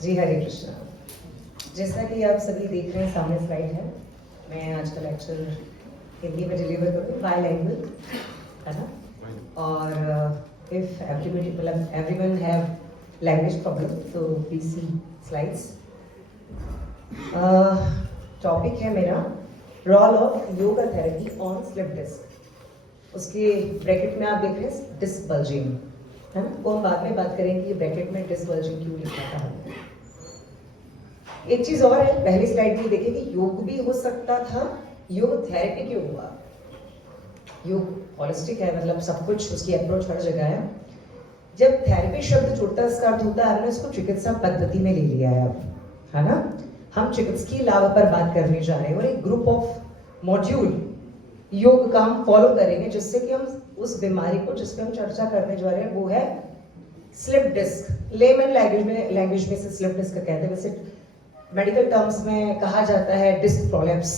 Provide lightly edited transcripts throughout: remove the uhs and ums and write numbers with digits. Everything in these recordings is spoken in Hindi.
जी हरे कृष्णा। जैसा कि आप सभी देख रहे हैं, सामने स्लाइड है। मैं आज का लेक्चर हिंदी में डिलीवर करूँगी, बाइलैंग्वेज, है ना। और if everyone have language problem तो प्लीज सी स्लाइड्स। टॉपिक है मेरा role of yoga therapy on slip disc. उसके ब्रैकेट में आप देख रहे हैं डिस्क बल्जिंग, है ना। वो हम बाद में बात करेंगे कि ब्रैकेट में डिस्क बल्जिंग क्यों लिखा था। एक चीज और है, पहली स्लाइड में देखें कि योग भी हो सकता था, योग थेरेपी क्यों हुआ। योग होलिस्टिक है, मतलब सब कुछ, उसकी अप्रोच हर जगह है। जब थेरेपी शब्द जुड़ता है इसका अर्थ होता है हमने इसको चिकित्सा पद्धति में ले लिया है अब, है ना। हम चिकित्सकीय लाभ पर बात करने जा रहे हैं और एक ग्रुप ऑफ मॉड्यूल योग का हम फॉलो करेंगे जिससे कि हम उस बीमारी को जिस पे हम चर्चा करने जा रहे हैं वो है स्लिप डिस्क। लेमन लैंग्वेज में से स्लिप डिस्क कहते हैं, वैसे मेडिकल टर्म्स में कहा जाता है डिस्क प्रोलैप्स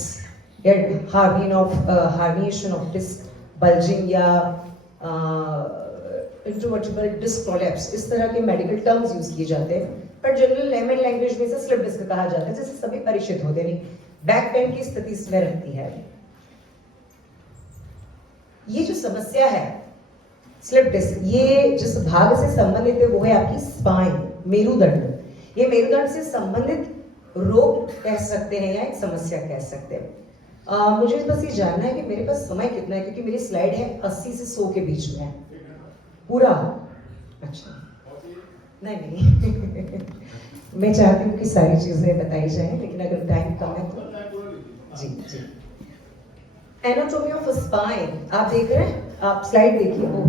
या हार्निएशन ऑफ डिस्क बल्जिंग या इंट्रोवर्टिबल डिस्क प्रोलैप्स, इस तरह के मेडिकल टर्म्स यूज किए जाते हैं। पर जनरल लेमन लैंग्वेज में से स्लिप डिस्क कहा जाता है, जैसे सभी परिचित होते हैं। बैक पेन की स्थिति इसमें रहती है। ये जो समस्या है स्लिप डिस्क, ये जिस भाग से संबंधित है वो है आपकी स्पाइन, मेरुदंड। ये मेरुदंड से संबंधित रोग कह सकते हैं या एक समस्या कह सकते हैं। मुझे बस ये जानना है कि मेरे पास समय कितना है, क्योंकि मेरी स्लाइड है 80 से 100 के बीच में पूरा। अच्छा, नहीं मैं चाहती हूँ कि सारी चीजें बताई जाए, लेकिन अगर टाइम कम है तो जी जी। एनाटॉमी ऑफ स्पाइन आप देख रहे हैं, आप स्लाइड देखिए। ओह,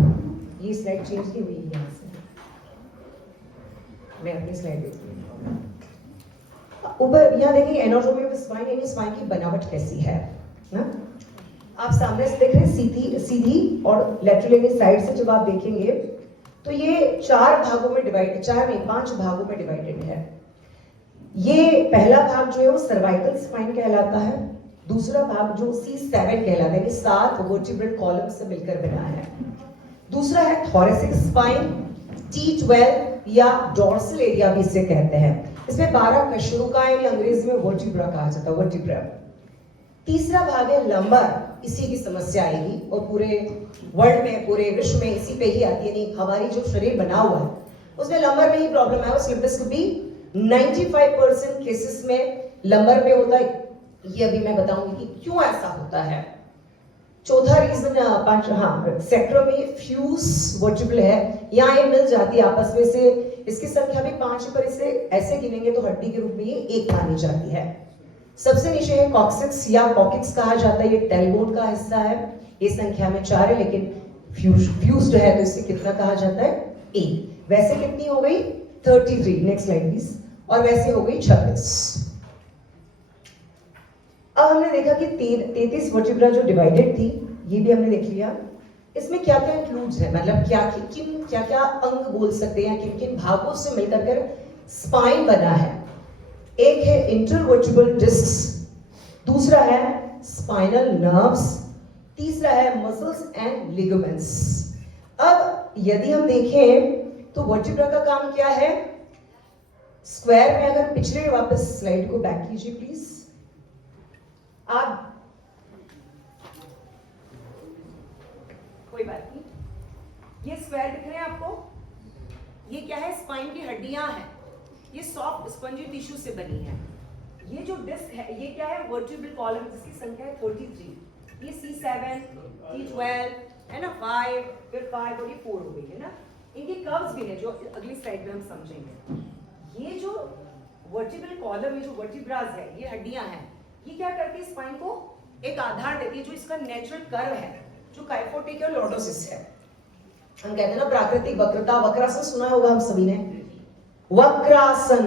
ये स्लाइड चेंज की हुई है यहाँ से, मैं अपनी स्लाइड देखती हूँ। ऊपर यहाँ देखिए एनाटॉमी ऑफ स्पाइन, यानी स्पाइन की बनावट कैसी है ना। आप सामने से देख रहे हैं सीधी और लेटरल साइड से जब आप देखेंगे तो ये 4 भागों में डिवाइडेड, 4 नहीं 5 भागों में डिवाइडेड है। ये पहला भाग जो है वो सर्वाइकल स्पाइन कहलाता है। दूसरा भाग जो C7 कहलाता है, कि 7 वर्टिब्रल कॉलम से मिलकर बना है। दूसरा है थोरेसिक स्पाइन, T12 या डोर्सल एरिया भी इसे कहते हैं। इसमें 12 कशेरुकाएं, अंग्रेजी में वर्टिब्रा कहा जाता है, वर्टिब्रा। तीसरा भाग है लंबर, इसी की समस्या आएगी और पूरे वर्ल्ड में, पूरे विश्व में इसी पे ही आती है। नहीं, हमारी जो शरीर बना हुआ है उसमें लंबर में ही प्रॉब्लम है। स्लिप डिस्क भी 95% केसेस में लंबर में होता है। ये अभी मैं बताऊंगी कि क्यों ऐसा होता है। चौथा रीजन सेक्टर में फ्यूज वर्टिब्रल है, यहाँ ये मिल जाती है आपस में से। इसकी संख्या भी 5 पर इसे ऐसे गिनेंगे तो हड्डी के रूप में ये 1 मानी जाती है। सबसे नीचे है कॉक्सिक्स या कॉकिक्स कहा जाता है, ये टेलबोन का हिस्सा है। ये संख्या में 4 है, लेकिन फ्यूज्ड है तो इसे कितना कहा जाता है, 1। वैसे कितनी हो गई 33, नेक्स्ट स्लाइड प्लीज। और वैसे हो गई 26। अब हमने देखा कि 33 वर्टिब्रा जो डिवाइडेड थी, ये भी हमने देख लिया। इसमें क्या क्या इंक्लूड्स है, मतलब क्या क्या अंग बोल सकते हैं, किन किन भागों से मिलकर कर स्पाइन बना है। एक है इंटरवर्टिब्रल डिस्क्स, दूसरा है स्पाइनल नर्व्स, तीसरा है मसल्स एंड लिगामेंट्स। अब यदि हम देखें तो वर्टिब्रा का काम क्या है। स्क्वायर में अगर पिछले वापस स्लाइड को बैक कीजिए प्लीज। आप कोई बात नहीं, ये स्क्वायर दिख रहे हैं आपको, ये क्या है, स्पाइन की हड्डियां हैं। ये सॉफ्ट स्पंजी टिश्यू से बनी है। ये जो डिस्क है ये क्या है, वर्टिब्रल कॉलम, जिसकी संख्या है 43। ये C7, T12 है ना, 5, फिर 5 और ये 4 हो गई है ना। इनके कर्व्स भी हैं जो अगली स्लाइड में हम समझेंगे। ये जो वर्टिब्रल कॉलम, ये जो वर्टिब्रास है, ये हड्डियां हैं, ये क्या करती है, स्पाइन को एक आधार देती है, जो इसका नेचुरल कर्व है, जो काइफोटिक और लॉर्डोसिस है। हम कहते हैं ना प्राकृतिक वक्रता, वक्रासन सुना होगा हम सभी ने। वक्रासन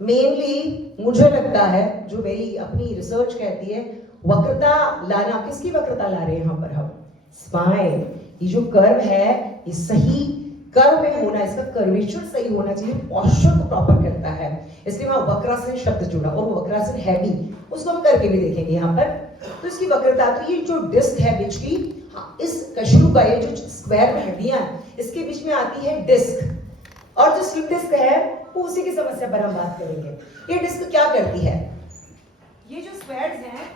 मेनली मुझे लगता है, जो मेरी अपनी रिसर्च कहती है, वक्रता लाना, किसकी वक्रता ला रहे हैं यहाँ पर हम, स्पाइन। ये जो कर्व है ये सही कर्व में होना, इसका कर्वेचर सही होना चाहिए, पोस्चर को प्रॉपर करता है, इसलिए वहां वक्रासन शब्द जुड़ा। और वो वक्रासन है भी, उसको हम करके भी देखेंगे यहाँ पर। तो इसकी वक्रता, तो ये जो डिस्क है बीच की, इस कशेरुका, ये जो स्क्वायर में हड्डियां, इसके बीच में आती है डिस्क। और जो स्लिप डिस्क है वो उसी की समस्या पर हम बात करेंगे। ये डिस्क क्या करती है? ये जो स्क्वैड्स हैं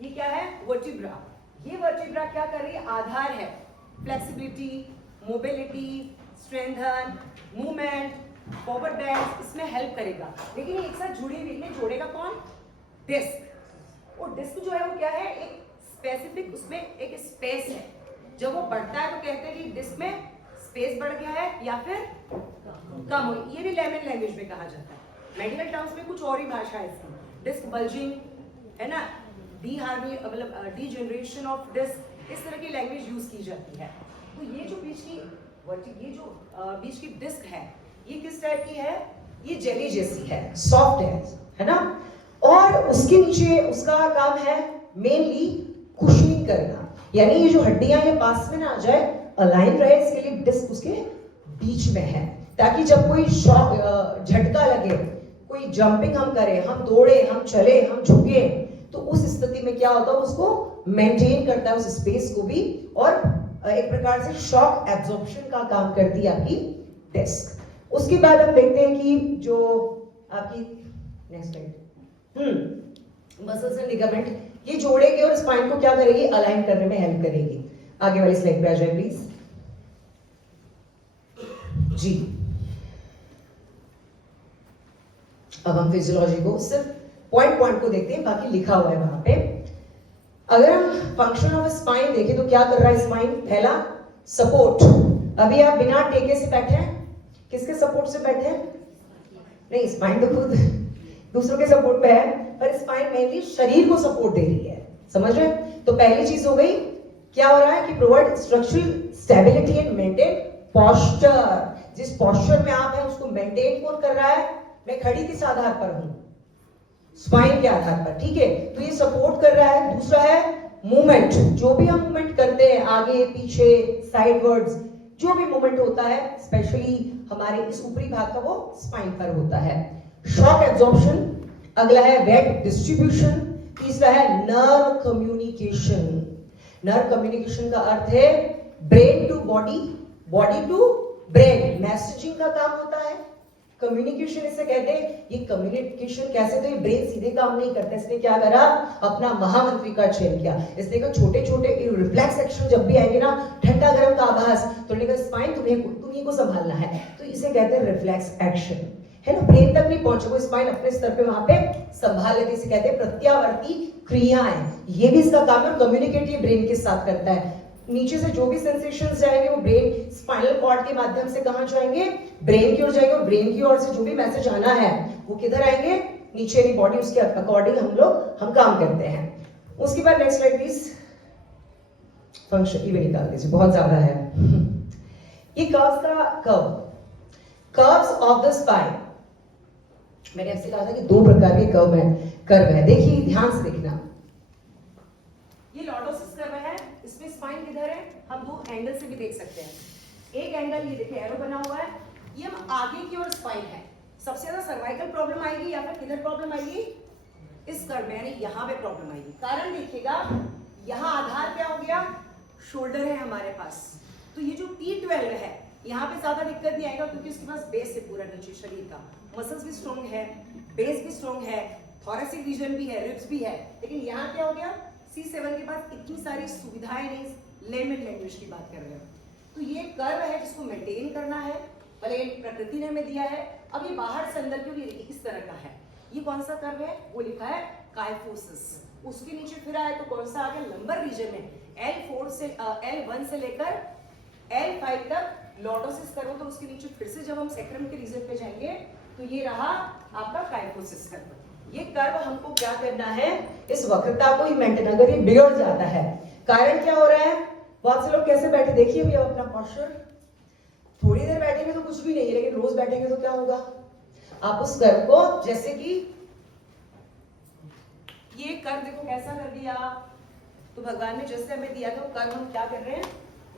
ये क्या है? वर्टिब्रा। ये वर्टिब्रा क्या कर रही है? आधार है, flexibility, mobility, strengthen, movement, forward bend, इसमें हेल्प करेगा। लेकिन एक साथ जुड़ी हुई है, जोड़ेगा कौन? डिस्क। और डिस्क जो है वो क्या है? एक स्पेसिफिक, उसमें एक स्पेस है। जब वो बढ़ता है तो कहते हैं कि डिस्क में स्पेस बढ़ गया है या फिर कम हो। ये भी लेमन लैंग्वेज में कहा जाता है। मेडिकल टर्म्स में कुछ और ही भाषा है इसकी। डिस्क बल्जिंग है ना, मतलब डीजनरेशन ऑफ डिस्क, इस तरह की लैंग्वेज यूज की जाती है। तो ये जो बीच की डिस्क है ये किस टाइप की है? ये जेली जैसी है, सॉफ्ट है ना। और उसके नीचे उसका काम है मेनली कुशनिंग करना, यानी ये जो हड्डियां ये पास में ना आ जाए, अलाइन रहे, इसके लिए डिस्क उसके बीच में है, ताकि जब कोई शॉक झटका लगे, कोई जंपिंग हम करें, हम दौड़े, हम चले, हम झुके, तो उस स्थिति में क्या होता है? उसको मेंटेन करता है उस स्पेस को भी, और एक प्रकार से शॉक एब्जॉर्प्शन का काम करती है आपकी डिस्क। उसके बाद हम देखते हैं कि जो आपकी next slide muscles and ligament, ये जोड़ेगी और स्पाइन को क्या करेगी? अलाइन करने में हेल्प करेगी। आगे वाली स्लाइड पे आ जाए प्लीज जी। अब हम फिजियोलॉजी को सिर्फ पॉइंट को देखते हैं, बाकी लिखा हुआ है वहां पे। अगर हम फंक्शन ऑफ स्पाइन देखें तो क्या कर रहा है स्पाइन? पहला, सपोर्ट। अभी आप बिना टेके से बैठे हैं, किसके सपोर्ट से बैठे हैं? नहीं, स्पाइन तो खुद दूसरों के सपोर्ट पे है, पर स्पाइन मेनली शरीर को सपोर्ट दे रही है, समझ रहे हैं? तो पहली चीज हो गई, क्या हो रहा है कि provide structural stability and maintain posture. जिस पोस्चर में आप हैं उसको मेंटेन कौन कर रहा है? मैं खड़ी किस आधार पर हूं? स्पाइन के आधार पर, ठीक है। तो ये सपोर्ट कर रहा है। दूसरा है मूवमेंट, जो भी हम मूवमेंट करते हैं, आगे पीछे, साइडवर्ड्स, जो भी मूवमेंट होता है स्पेशली हमारे इस ऊपरी भाग का, वो स्पाइन पर होता है। शॉक एब्जॉर्प्शन, अगला है वेट डिस्ट्रीब्यूशन, तीसरा है नर्व कम्युनिकेशन। नर्व कम्युनिकेशन का अर्थ है brain to body, body to brain, messaging का काम होता है। कम्युनिकेशन इसे कहते हैं। ये कम्युनिकेशन कैसे? तो ये ब्रेन सीधे काम नहीं करता, इसने क्या करा? अपना महामंत्री का चयन किया। इसने कहा छोटे छोटे रिफ्लेक्स एक्शन जब भी आएंगे ना, ठंडा गर्म का आभास, तो लेकर स्पाइन तुम्हीं को संभालना है, तो इसे कहते हैं रिफ्लेक्स एक्शन, है ना। ब्रेन तक नहीं पहुंचे, वो स्पाइन अपने स्तर पे वहां पे संभाल लेते, इसे कहते हैं प्रत्यावर्ती क्रियाएं। ये भी इसका काम है, कम्युनिकेट ये ब्रेन के साथ करता है। नीचे से जो भी सेंसेशंस जाएंगे वो ब्रेन स्पाइनल कॉर्ड के माध्यम से कहां जाएंगे? ब्रेन की ओर जाएंगे, और ब्रेन की ओर से जो भी मैसेज आना है वो किधर आएंगे? नीचे की बॉडी, उसके अकॉर्डिंग हम काम करते हैं। उसके बाद नेक्स्ट स्लाइड प्लीज। फंक्शन ये भी निकाल दीजिए, बहुत ज्यादा है। ये कर्व्स ऑफ द स्पाइन, मैंने आपसे कहा था कि दो प्रकार के कर्व है। देखिए ध्यान से देखना, ये लॉर्डोसिस कर्व है, इसमें स्पाइन किधर है? हम दो एंगल से भी देख सकते हैं। एक एंगल ये देखिए एरो बना हुआ है, ये हम आगे की ओर स्पाइन है। सबसे ज्यादा सर्वाइकल प्रॉब्लम आएगी या फिर किधर प्रॉब्लम आएगी? इस कर्व में, यानी यहां पे प्रॉब्लम आएगी। कारण देखिएगा, यहां आधार क्या हो गया? शोल्डर है हमारे पास, तो ये जो T12 है यहाँ पे ज्यादा दिक्कत नहीं आएगा, क्योंकि उसके पास बेस है पूरा नीचे शरीर का, मसल्स भी स्ट्रॉन्ग है, बेस भी स्ट्रॉन्ग है, थोरेसिक रीजन भी है, रिब्स भी है। लेकिन यहाँ क्या हो गया? C7 के पास इतनी सारी सुविधाएं नहीं, लेमन लैंग्वेज की बात कर रहे हैं। तो ये कर्व है जिसको मेंटेन करना है, भले प्रकृति ने हमें दिया है। अब ये बाहर से अंदर क्यों देखिए इस तरह का है। ये कौन सा कर्व है? वो लिखा है काइफोसिस। उसके नीचे फिर आए तो कौन सा आ गया? लंबर रीजन में L1 से लेकर L5 तक लॉर्डोसिस कर्व, तो उसके नीचे फिर से जब हम सैक्रम के रीजन पे जाएंगे तो ये रहा आपका काइफोसिस कर्व। ये कर्व हमको क्या करना है? इस वक्रता को ही मेंटेन, अगर ये बिगड़ जाता है, कारण क्या हो रहा है? बहुत से लोग कैसे बैठे देखिए अभी अपना पोस्चर, थोड़ी देर बैठेंगे तो कुछ भी नहीं है, लेकिन रोज बैठेंगे तो क्या होगा? आप उस कर्व को, जैसे कि ये कर्व देखो कैसा कर दिया, तो भगवान ने जैसे हमें दिया था वो कर्व हम क्या कर रहे हैं?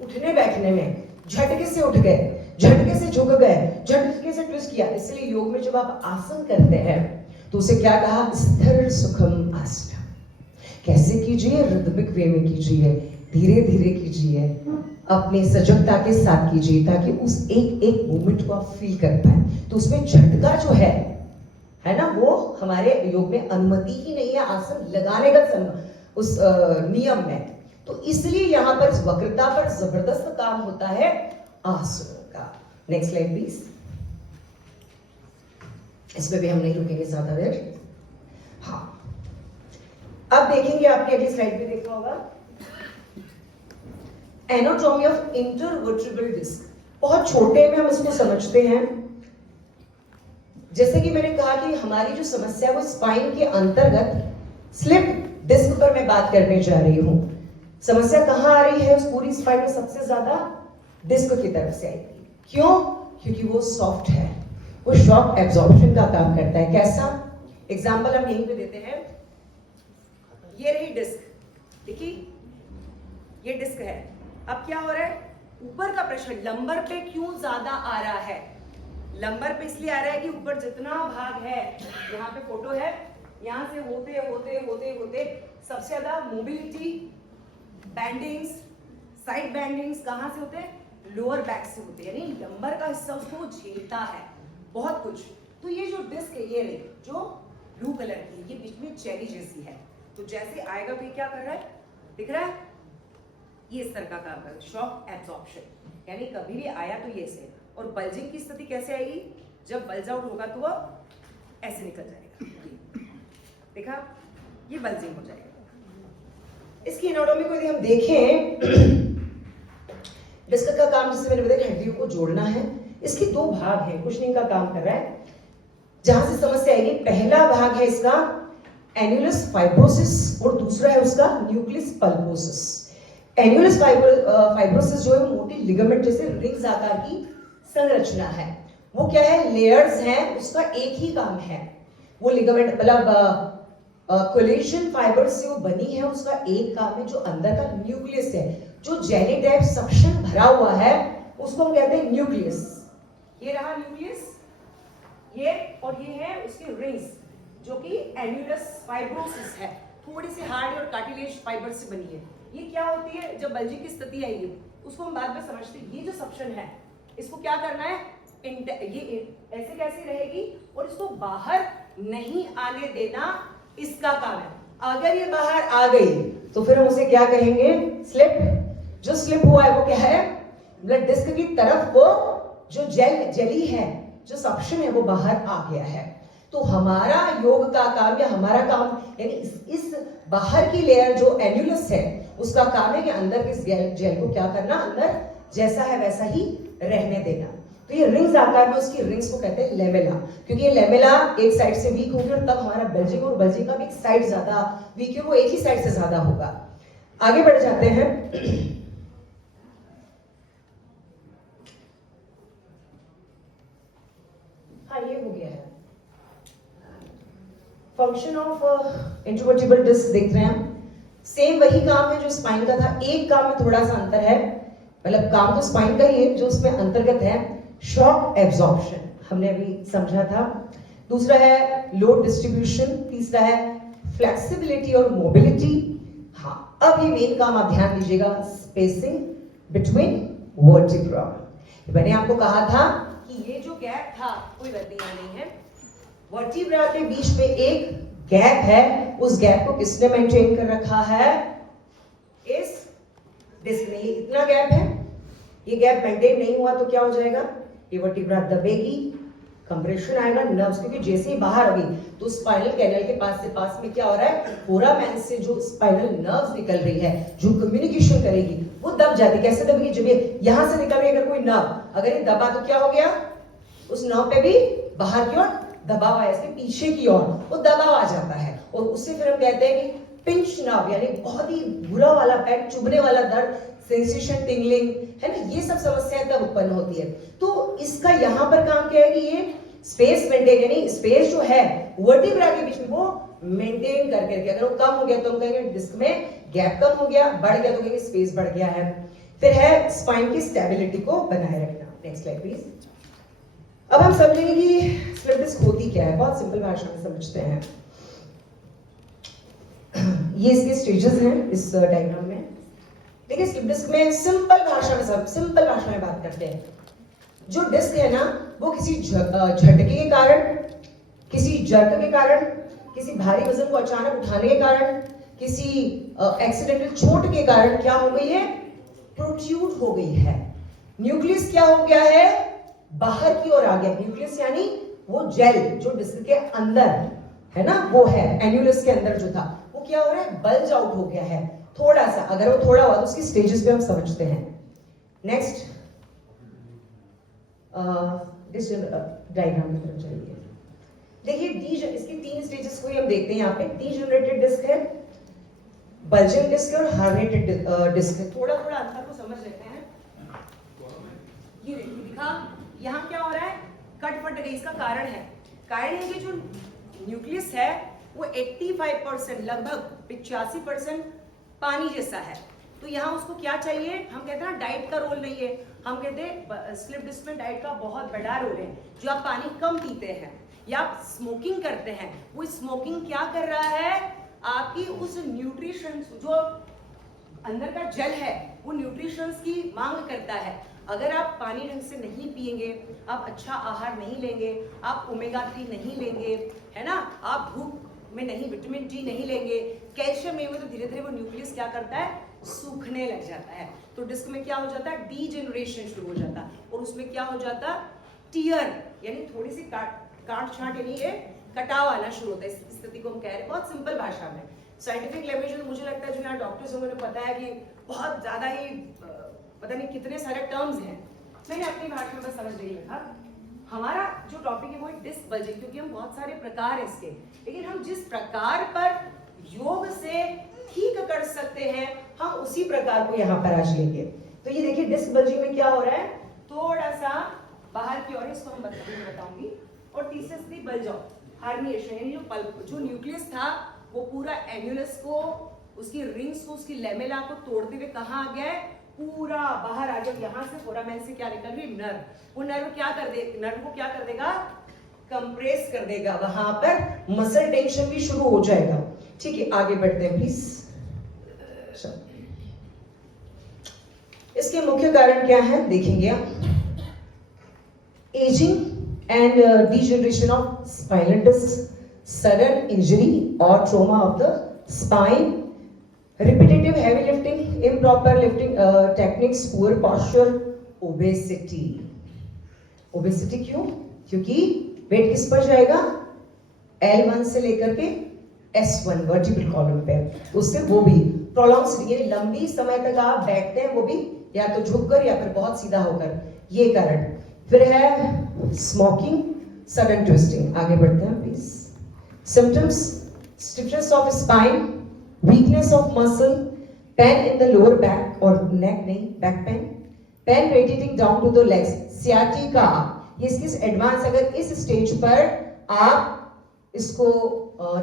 उठने बैठने में झटके से उठ गए, झटके से झुक गए, झटके से ट्विस्ट किया। इसलिए योग में जब आप आसन करते हैं तो उसे क्या कहा? स्थिर सुखम आसन। कैसे कीजिए? रिदमिक वे में कीजिए, धीरे धीरे कीजिए, अपनी सजगता के साथ कीजिए, ताकि उस एक एक मोमेंट को आप फील कर पाए। तो उसमें झटका जो है ना, वो हमारे योग में अनुमति ही नहीं है आसन लगाने का उस नियम में। तो इसलिए यहाँ पर वक्रता पर जबरदस्त काम होता है आसनों का। Next slide please. इसमें भी हम नहीं रुकेंगे ज्यादा देर। हाँ, अब देखेंगे, आपने अगली स्लाइड में देखा होगा एनाटॉमी ऑफ इंटरवर्टेब्रल डिस्क। बहुत छोटे में हम इसको समझते हैं। जैसे कि मैंने कहा कि हमारी जो समस्या है वो स्पाइन के अंतर्गत स्लिप डिस्क पर मैं बात करने जा रही हूं। समस्या कहां आ रही है? उस पूरी स्पाइन में सबसे ज्यादा डिस्क की तरफ से आएगी। क्यों? क्योंकि वो सॉफ्ट है, वो शॉक एब्जॉर्प्शन का काम करता है। कैसा? एग्जाम्पल हम यहीं पे देते हैं। ये रही डिस्क, देखिए ये डिस्क है। अब क्या हो रहा है? ऊपर का प्रेशर लंबर पे क्यों ज्यादा आ रहा है? लंबर पे इसलिए आ रहा है कि ऊपर जितना भाग है, यहाँ पे फोटो है, यहाँ से होते होते होते होते सबसे ज्यादा मोबिलिटी, बैंडिंग्स, साइड बैंडिंग्स कहाँ से होते हैं? लोअर बैक से होते हैं, यानी लंबर का हिस्सा उसको झेलता है बहुत कुछ। तो ये जो डिस्क है, ये रही जो ब्लू कलर की, ये बीच में चेरी जैसी है। तो जैसे आएगा तो ये क्या कर रहा है? दिख रहा है? ये इस तरह का काम कर रहा है, शॉक एब्जॉर्प्शन। यानी कभी भी आया तो ये से। और बल्जिंग की स्थिति कैसे आएगी? जब बल्ज आउट होगा तो वो ऐसे निकल जाएगा। देखा? ये बल्जिंग हो जाएगा। इसकी एनाटॉमी को यदि हम देखें, डिस्क का काम जैसे मैंने बताया हड्डियों को जोड़ना है। इसके दो भाग हैं, कुछ नहीं का काम कर रहा है। जहां से समस्या आएगी, पहला भाग है इसका एन्युलस फाइब्रोसिस और दूसरा है उसका न्यूक्लियस पल्पोसिस। एन्युलस फाइब्रोसिस जो है मोटी लिगामेंट जैसे रिंग्स आकार की संरचना है। वो क्या है? लेयर्स हैं, उसका एक ही काम है। वो लिगामेंट मतलब कोलेजन फाइबर से वो बनी है, उसका एक काम है। जो अंदर का न्यूक्लियस है, जो जेली टाइप सक्शन भरा हुआ है, उसको हम कहते हैं न्यूक्लियस। ये रहा न्यूक्लियस, ये और ये है उसकी रिंग्स, जो कि एन्युलस फाइब्रोसिस है। थोड़ी सी हार्ड और कार्टिलेज फाइबर से बनी है। ये क्या होती है? जब बल्जिंग की स्थिति आएगी उसको हम बाद में समझते हैं। ये जो सक्शन है, इसको क्या करना है? ये ऐसे कैसे रहेगी और इसको बाहर नहीं आने देना इसका काम है। अगर ये बाहर आ गई तो फिर हम उसे क्या कहेंगे? स्लिप। जो स्लिप हुआ है वो क्या है? ब्लड डिस्क की तरफ को जो जेली है, जो सक्शन है, वो बाहर आ गया है। तो हमारा योग का काम या हमारा काम यानी इस बाहर की लेयर जो एन्युलस है, उसका काम है कि अंदर के जेल को क्या करना? अंदर जैसा है वैसा ही रहने देना। तो ये रिंग्स आकार में, उसकी रिंग्स को कहते हैं लेमेला, क्योंकि ये लेमेला एक साइड से वीक होगी और तब हमारा बल्जिंग, और बल्जिंग का भी एक साइड ज्यादा वीक है, वो एक ही साइड से ज्यादा होगा। आगे बढ़ जाते हैं। हाँ, ये हो गया है फंक्शन ऑफ इंट्रोवर्टिबल डिस्क। देख रहे हैं हम, सेम वही काम है जो स्पाइन का था। एक काम में थोड़ा सा अंतर है, मतलब काम तो स्पाइन का ही है, जो उसमें अंतर्गत है शॉक एब्जॉर्प्शन, हमने अभी समझा था। दूसरा है लोड डिस्ट्रीब्यूशन, तीसरा है फ्लेक्सिबिलिटी और मोबिलिटी। हाँ, अब ये मेन काम आप ध्यान दीजिएगा, स्पेसिंग बिटवीन वर्टिब्रा। मैंने आपको कहा था कि ये जो गैप था, कोई वर्टिब्रा नहीं है, वर्टिब्रा के बीच में एक गैप है। उस गैप को किसने मेंटेन कर रखा है? इस डिस्क ने। इतना गैप है, ये गैप मेंटेन नहीं हुआ तो क्या हो जाएगा? ये वर्टिब्रा दबेगी, कंप्रेशन आएगा, नर्व्स, क्योंकि जैसे ही बाहर होगी तो स्पाइनल कैनल के पास में क्या हो रहा है? फोरामेन से जो स्पाइनल नर्व्स निकल रही है, जो कम्युनिकेशन करेगी, वो दब जाती है। कैसे दबेगी? जब ये यहां से निकल रही है अगर कोई नर्व, अगर ये दबा तो क्या हो गया? उस नर्व पे भी बाहर की ओर दबाव आया, इसके पीछे की ओर वो दबाव आ जाता है, और उससे फिर हम कहते हैं कि पिंच नर्व, यानी बहुत ही बुरा वाला पेन, चुभने वाला दर्द, सेंसेशन, टिंगलिंग, है ना, ये सब समस्याएं तब उत्पन्न होती है। तो इसका यहाँ पर काम क्या है कि ये स्पेस मेंटेन, यानी स्पेस जो है वर्टिब्रा के बीच में वो मेंटेन करके रखे। अगर वो कम हो गया तो हम कहेंगे डिस्क में गैप कम हो गया, बढ़ गया तो कहेंगे स्पेस बढ़ गया है। फिर है स्पाइन की स्टेबिलिटी को बनाए रखना। Next slide please. अब हम समझेंगे कि स्लिप डिस्क होती क्या है, बहुत सिंपल भाषा में समझते हैं। ये इसके स्टेजेस हैं इस डायग्राम में। देखिए स्लिप डिस्क में सिंपल भाषा में बात करते हैं। जो डिस्क है ना वो किसी झटके के कारण, किसी जर्क के कारण, किसी भारी वजन को अचानक उठाने के कारण, किसी एक्सीडेंटल चोट के कारण क्या हो गई है, प्रोट्रूड हो गई है। न्यूक्लियस क्या हो गया है, बाहर की ओर आ गया। न्यूक्लियस यानी वो जेल जो डिस्क के अंदर है ना, वो है एन्यूलस के अंदर जो था, वो क्या हो रहा है, बल्ज आउट हो गया है थोड़ा सा। अगर वो थोड़ा हुआ तो उसकी स्टेजेस पे हम समझते हैं। नेक्स्ट डायग्राम की तरफ चलिए। देखिए इसकी 3 स्टेजेस को ही हम देखते हैं यहाँ पे। डीजनरेटेड डिस्क है, बल्जिंग डिस्क और हार्नेटेड डिस्क है। थोड़ा थोड़ा अंतर को समझ लेते हैं। ये देखिए दिखा, यहाँ क्या हो रहा है, कट फट गई। इसका कारण है कि जो न्यूक्लियस है वो 85% लगभग 85% पानी जैसा है। तो यहाँ उसको क्या चाहिए, हम कहते हैं ना डाइट का रोल नहीं है, हम कहते हैं स्लिप डिस्क में डाइट का बहुत बड़ा रोल है। जो आप पानी कम पीते हैं या आप स्मोकिंग करते हैं, वो स्मोकिंग क्या कर रहा है, आपकी उस न्यूट्रिशन जो अंदर का जल है वो न्यूट्रिशंस की मांग करता है। अगर आप पानी ढंग से नहीं पिएंगे, आप अच्छा आहार नहीं लेंगे, आप ओमेगा 3 नहीं लेंगे, है ना, आप भूख में नहीं, विटामिन डी नहीं लेंगे, कैल्शियम नहीं, तो धीरे धीरे वो न्यूक्लियस क्या करता है, सूखने लग जाता है। तो डिस्क में क्या हो जाता है, डीजेनरेशन शुरू हो जाता है। और उसमें क्या हो जाता, टियर यानी थोड़ी सी काट छाट यानी ये कटाव आना शुरू होता है। इस स्थिति को हम कह रहे हैं बहुत सिंपल भाषा में। साइंटिफिक लैंग्वेज में मुझे लगता है जो यहाँ डॉक्टर्स होंगे उन्हें पता है कि बहुत ज्यादा ही पता नहीं कितने सारे टर्म्स हैं। मैंने अपनी भाषा में बस समझ नहीं लिखा। हमारा जो टॉपिक है वो है डिस्क बल्जिंग, क्योंकि हम बहुत सारे प्रकार है इसके, लेकिन हम जिस प्रकार पर योग से ठीक कर सकते हैं हम उसी प्रकार को यहाँ पर आज लेंगे। तो ये देखिए डिस्क बल्जिंग में क्या हो रहा है, थोड़ा सा बाहर की ओर, इसको हम बताऊंगी। और तीसरी स्थिति बल्ज आउट, हार्निएशन, यानी जो न्यूक्लियस था वो पूरा एन्यूलस को, उसकी रिंग्स को, उसकी लेमेला को तोड़ते हुए कहाँ आ गया है, पूरा बाहर आ गया। यहाँ से फोरामेन से क्या निकल रही, नर्व, वो नर्व क्या कर दे, नर्व को क्या कर देगा, कंप्रेस कर देगा, वहां पर मसल टेंशन भी शुरू हो जाएगा। ठीक है, आगे बढ़ते हैं प्लीज। इसके मुख्य कारण क्या है देखेंगे आप। Ageing and degeneration of spinal disc, sudden injury or trauma of the spine, repetitive heavy lifting, improper lifting techniques, poor posture, obesity. Obesity क्यों? क्योंकि वेट किस पर जाएगा, L1 से लेकर के S1 वर्टिब्रल कॉलम पे, उससे वो भी प्रोलॉन्ग सिटिंग, यानी लंबी समय तक आप बैठते हैं, वो भी या तो झुककर या फिर बहुत सीधा होकर, ये कारण। फिर है स्मोकिंग, सडन ट्विस्टिंग। आगे बढ़ते हैं please. Symptoms, stiffness of spine, weakness of muscle, pain in the lower back और नेक नहीं, back pain, pain radiating down to the legs, sciatica. ये इसकी एडवांस, अगर इस स्टेज पर आप इसको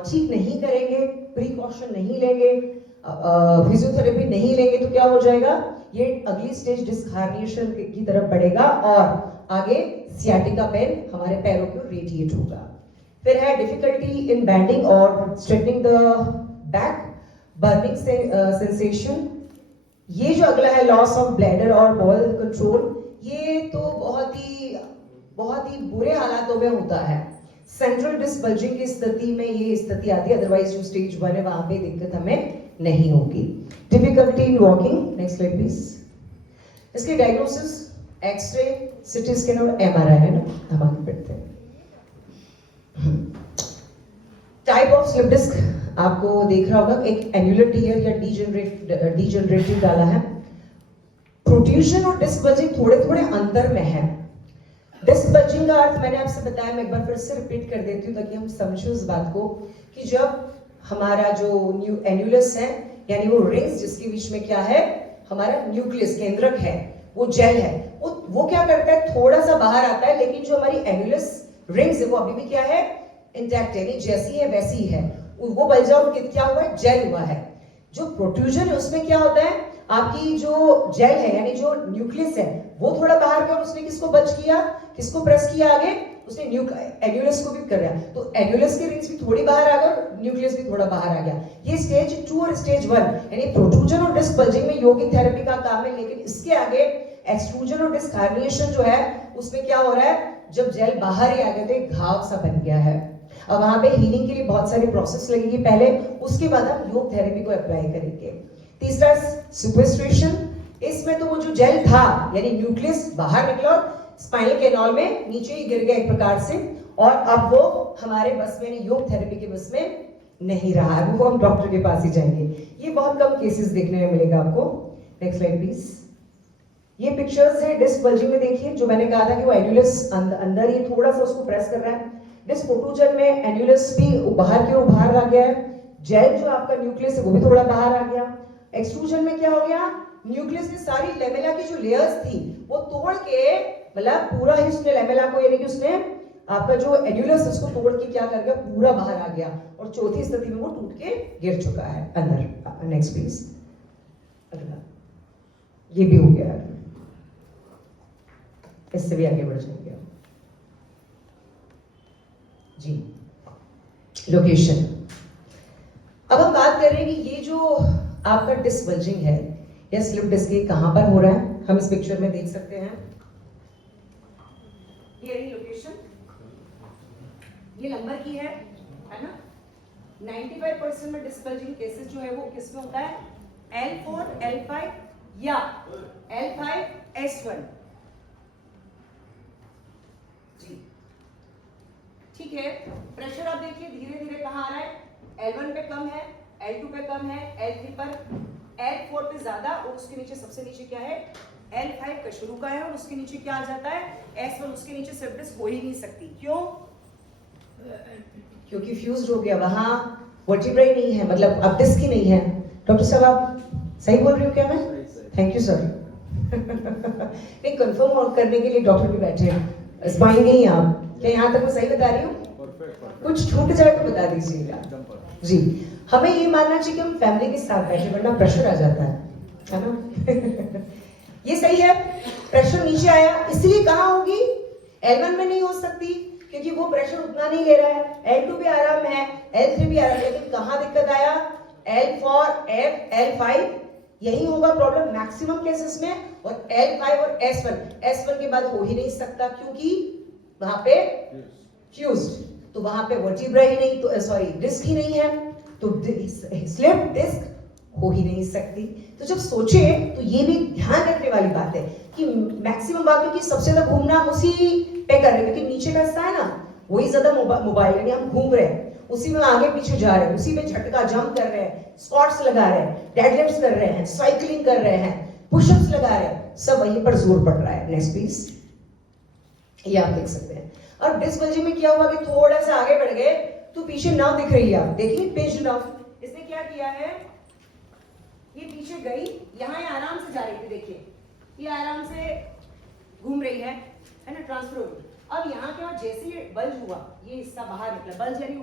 ठीक नहीं करेंगे, प्रिकॉशन नहीं लेंगे, फिजियोथेरेपी नहीं लेंगे, तो क्या हो जाएगा, ये अगली स्टेज डिस्क हार्निएशन की तरफ बढ़ेगा और आगे सियाटिका पेन हमारे पैरों को रेडिएट होगा। फिर है डिफिकल्टी इन बैंडिंग और straightening the back, burning sensation. ये जो अगला है लॉस ऑफ ब्लैडर और बॉल कंट्रोल, ये तो बहुत ही बुरे हालातों में होता है। सेंट्रल डिस्क बल्जिंग की स्थिति में ये स्थिति आती है, अदरवाइज जो स्टेज 1 है वहां पे दिक्कत हमें नहीं होगी। Difficulty in walking, next slide please. इसकी डायग्नोसिस एक्सरे, सिटी स्कैन और एमआरआई है ना, हम आगे बढ़ते हैं। टाइप ऑफ स्लिप डिस्क आपको देख रहा होगा, एक एन्युलर टियर या डीजनरेटिव डाला है। प्रोट्रूजन और डिस्क बल्जिंग थोड़े थोड़े अंतर में है। डिस्क बल्जिंग का अर्थ मैंने आपसे बताया, मैं एक बार फिर से रिपीट कर देती हूँ ताकि हम समझें उस बात को, कि जब हमारा जो एन्युलस है यानी वो रिंग्स जिसके बीच में क्या है, हमारा न्यूक्लियस केंद्रक है, वो जेल है, वो क्या करता है, थोड़ा सा बाहर आता है, लेकिन जो हमारी एन्युलस रिंग्स है वो अभी भी क्या है, इंटैक्ट है, जैसी है वैसी है। वो बल्ज आउट क्या हुआ है, जेल हुआ है। जो प्रोट्रूजन है उसमें क्या होता है, आपकी जो जेल है यानी जो न्यूक्लियस है वो थोड़ा बाहर गया, उसने किसको बल्ज किया, किसको प्रेस किया आगे, उसने एन्यूलस को भी कर दिया, तो एन्यूलस की रिंग्स भी थोड़ी बाहर आ गई और न्यूक्लियस भी थोड़ा बाहर आ गया। ये स्टेज 2 और स्टेज 1 यानी प्रोट्रूजन और डिस्क बल्जिंग में यौगिक थेरेपी का काम है, लेकिन इसके आगे एक्सट्रूजन और डिस्क हर्निएशन जो है उसमें क्या हो रहा है, जब जेल बाहर ही आ गया तो एक घाव सा बन गया है। अब वहां पे हीलिंग के लिए बहुत सारी प्रोसेस लगेगी पहले, उसके बाद हम योग थेरेपी को अप्लाई करेंगे। तीसरा सुपरस्ट्रेशन, इसमें तो वो जो जेल था यानी न्यूक्लियस बाहर निकला और स्पाइनल कैनाल में नीचे ही गिर गया एक प्रकार से, और अब वो हमारे बस में योग थेरेपी के बस में नहीं रहा है, वो हम डॉक्टर के पास ही जाएंगे। ये बहुत कम केसेस देखने में मिलेगा आपको। Next slide please. ये पिक्चर्स है डिस्क बल्जिंग में, देखिए जो मैंने कहा था कि वो एन्यूलस अंदर ही थोड़ा सा उसको प्रेस कर रहा है, डिस्क प्रोट्रूजन में एन्यूलस भी बाहर की ओर बाहर आ गया है, जेल जो आपका न्यूक्लियस है वो भी थोड़ा बाहर आ गया। एक्सट्रूजन में क्या हो गया, न्यूक्लियस की सारी लेमेला की जो लेयर्स थी वो तोड़ के, मतलब पूरा ही उसने लेमेला को यानी कि उसने आपका जो एन्यूलस उसको तोड़ के क्या कर गया, पूरा बाहर आ गया और चौथी स्थिति में वो टूट के गिर चुका है अंदर। Next please. अगला ये भी हो गया, इससे भी आगे बढ़ जाएंगे जी। लोकेशन, अब हम बात कर रहे हैं कि ये जो आपका डिस्क बल्जिंग है या स्लिप डिस्क ये कहां पर हो रहा है, हम इस पिक्चर में देख सकते हैं। ये रही लोकेशन, ये नंबर की है ना। 95% में डिस्क बल्जिंग केसेस जो है वो किसमें होता है, L4, L5 या L5S1 जी। ठीक है, प्रेशर आप देखिए धीरे धीरे कहां आ रहा है, L1 पे कम है, L2 पे कम है, L3 पर, L4 पे ज्यादा और उसके नीचे सबसे नीचे क्या है, L5 का शुरू का है और उसके नीचे क्या आ जाता है, S1। उसके नीचे स्लिप डिस्क हो ही नहीं सकती, क्यों, क्योंकि फ्यूज्ड हो गया, वहां वर्टिब्राई नहीं है, मतलब अब डिस्क ही नहीं है। डॉक्टर साहब आप सही बोल रही हो क्या मैं? Thank you sir. नहीं, कंफर्म करने के लिए डॉक्टर भी बैठे हैं, स्पाइन नहीं आप, क्या यहाँ तक मैं सही बता रही हूँ? कुछ छूट जाए तो बता दीजिएगा जी। हमें ये मानना चाहिए कि हम फैमिली के साथ बैठे, वरना प्रेशर आ जाता है ना। ये सही है, प्रेशर नीचे आया, इसलिए कहाँ होगी, L1 में नहीं हो सकती क्योंकि वो प्रेशर उतना नहीं ले रहा है, L2 भी आराम है, L3 भी आराम है, लेकिन कहाँ दिक्कत आया, L4, F, L5, यही होगा प्रॉब्लम मैक्सिमम केसेस में। और L5 और S1 के बाद हो ही नहीं सकता क्योंकि वहां पे फ्यूज्ड, तो वहां पे वर्टिब्रा ही नहीं, तो सॉरी डिस्क ही नहीं है, तो स्लिप डिस्क हो ही नहीं सकती। तो जब सोचे तो ये भी ध्यान रखने वाली बात है कि मैक्सिमम बात, क्योंकि सबसे ज्यादा घूमना उसी पे कर रहे हैं, क्योंकि नीचे का हिस्सा है ना वही ज्यादा मोबाइल यानी हम घूम रहे हैं, उसी में आगे पीछे जा रहे हैं, उसी में झटका जंप कर रहे हैं, स्क्वाट्स लगा रहे हैं, डेडलिफ्ट्स कर रहे हैं, साइकिलिंग कर रहे हैं, पुशअप्स लगा रहे हैं, सब वहीं पर जोर पड़ रहा है। नेक्स्ट प्लीज, ये आप देख सकते हैं। और डिस्क बल्जिंग में क्या हुआ कि थोड़ा सा आगे बढ़ गए तो पीछे नाव दिख रही है, आप देखिए पेज नाव, इसने क्या किया है, ये पीछे गई, यहाँ ये आराम से जा रही थी, देखिए ये आराम से घूम रही है ना, ट्रांसफर हो गई। अब यहाँ क्या, जैसे ये बल्ज हुआ, ये हिस्सा बाहर निकला, बल्ज यानी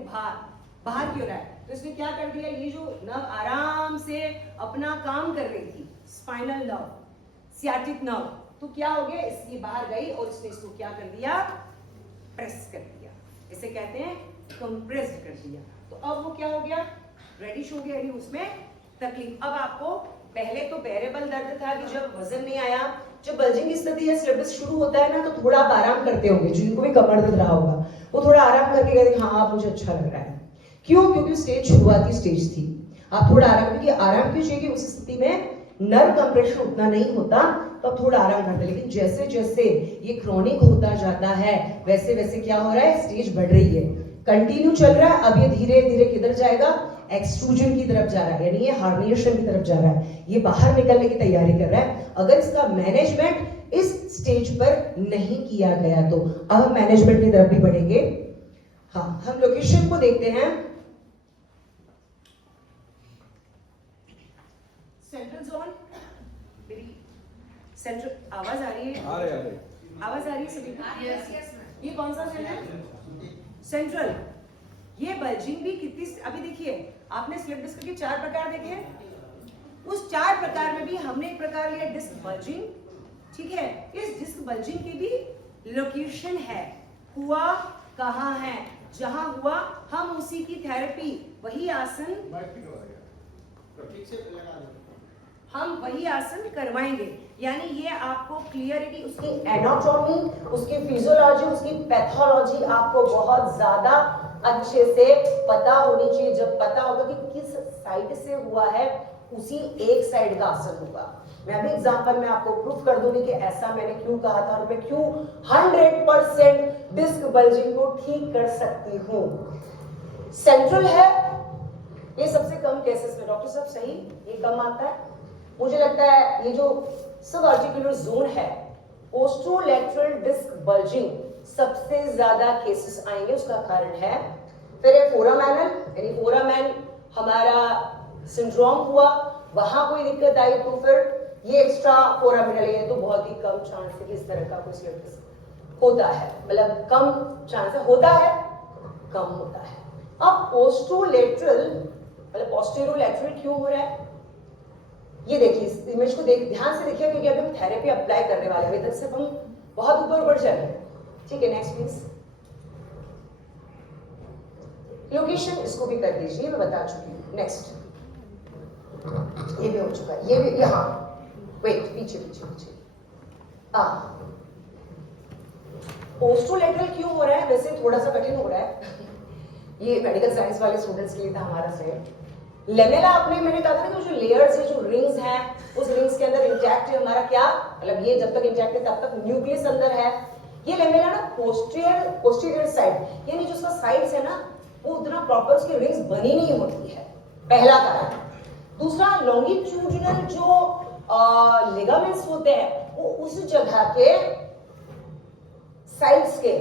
बाहर क्यों रहा है, तो इसने क्या कर दिया, ये जो नर्व आराम से अपना काम कर रही थी, स्पाइनल नर्व, सियाटिक नर्व, तो क्या हो गया, इसकी बाहर गई और इसने इसको क्या कर दिया, प्रेस कर दिया, इसे कहते हैं कंप्रेस कर दिया। तो अब वो क्या हो गया, रेडिश हो गया, यानी उसमें तकलीफ। अब आपको पहले तो बेरेबल दर्द था कि जब वजन नहीं आया, जब बल्जिंग की स्थिति या स्लिप डिस्क शुरू होता है ना, तो थोड़ा आप आराम करते होंगे, जिनको भी कमर दर्द रहा होगा वो थोड़ा आराम करके कहते हाँ आप मुझे अच्छा लग रहा है, क्यों, क्योंकि स्टेज शुरुआती स्टेज थी, आप थोड़ा आराम, क्योंकि आराम क्यों चाहिए, उस स्थिति में नर्व कंप्रेशन उतना नहीं होता, तो अब थोड़ा आराम करते। लेकिन जैसे जैसे ये क्रोनिक होता जाता है वैसे वैसे क्या हो रहा है, स्टेज बढ़ रही है, कंटिन्यू चल रहा है। अब ये धीरे धीरे किधर जाएगा, एक्सट्रूजन की तरफ जा रहा है, यानी ये हार्निएशन की तरफ जा रहा है, ये बाहर निकलने की तैयारी कर रहा है। अगर इसका मैनेजमेंट इस स्टेज पर नहीं किया गया तो अब हम मैनेजमेंट की तरफ भी बढ़ेंगे। हाँ, हम लोकेशन को देखते हैं। सेंट्रल जोन, मेरी सेंट्रल आवाज आ रही है, आवाज आ रही है सभी को? ये कौन सा सेल है, सेंट्रल। ये बल्जिंग भी कितनी, अभी देखिए आपने स्लिप डिस्क के 4 प्रकार देखे, उस 4 प्रकार में भी हमने एक प्रकार लिया डिस्क बल्जिंग, ठीक है। इस डिस्क बल्जिंग की भी लोकेशन है, हुआ कहाँ है, जहां हुआ हम उसी की थेरेपी, वही आसन हम वही आसन करवाएंगे। यानी ये आपको क्लियरिटी, उसकी एनाटॉमी, उसकी फिजियोलॉजी, उसकी पैथोलॉजी आपको बहुत ज्यादा अच्छे से पता होनी चाहिए। जब पता होगा कि किस साइड से हुआ है, उसी एक साइड का आसन होगा। मैं अभी एग्जांपल में आपको प्रूफ कर दूंगी कि ऐसा मैंने क्यों कहा था और मैं क्यों 100% डिस्क बल्जिंग को ठीक कर सकती हूँ। सेंट्रल है, ये सबसे कम केसेस में, डॉक्टर साहब सही, ये कम आता है। मुझे लगता है ये जो सब आर्टिकुलर जोन है, पोस्टरोलैटरल डिस्क बल्जिंग सबसे ज्यादा केसेस आएंगे, उसका कारण है। फिर ये फोरामेनल, यानी फोरामेन हमारा सिंड्रोम हुआ, वहां कोई दिक्कत आई तो फिर ये एक्स्ट्रा फोरामेनल है, तो बहुत ही कम चांस है कि इस तरह का कोई स्लिप होता है, मतलब कम चांस है, होता है कम होता है। अब पोस्टरोलैटरल मतलब पोस्टेरोलैटरल क्यों हो रहा है, ये देखिए, इस इमेज को ध्यान से देखिए, क्योंकि अभी हम थेरेपी अप्लाई करने वाले हैं, इधर से हम बहुत ऊपर बढ़ जाएंगे। ठीक है, नेक्स्ट प्लीज। लोकेशन इसको भी कर दीजिए, मैं बता चुकी हूँ। नेक्स्ट, ये भी हो चुका है, ये भी यहाँ, वेट, पीछे पीछे पीछे। पोस्टरोलैटरल क्यों हो रहा है, वैसे थोड़ा सा कठिन हो रहा है ये मेडिकल साइंस वाले स्टूडेंट्स के लिए था हमारा सेट। लेमेला आपने, मैंने कहा था ना कि जो लेयर्स है, जो रिंग्स हैं, उस रिंग्स के अंदर इंटैक्ट है हमारा क्या, मतलब ये जब तक इंटैक्ट है तब तक न्यूक्लियस अंदर है। ये लेमेला ना पोस्टीरियर साइड, यानी जो उसका साइड्स है ना, वो उतना प्रॉपर उसकी रिंग्स बनी नहीं होती है, पहला कारण। दूसरा, लॉन्गिट्यूडिनल जो लिगामेंट्स होते हैं वो उस जगह के साइड्स के,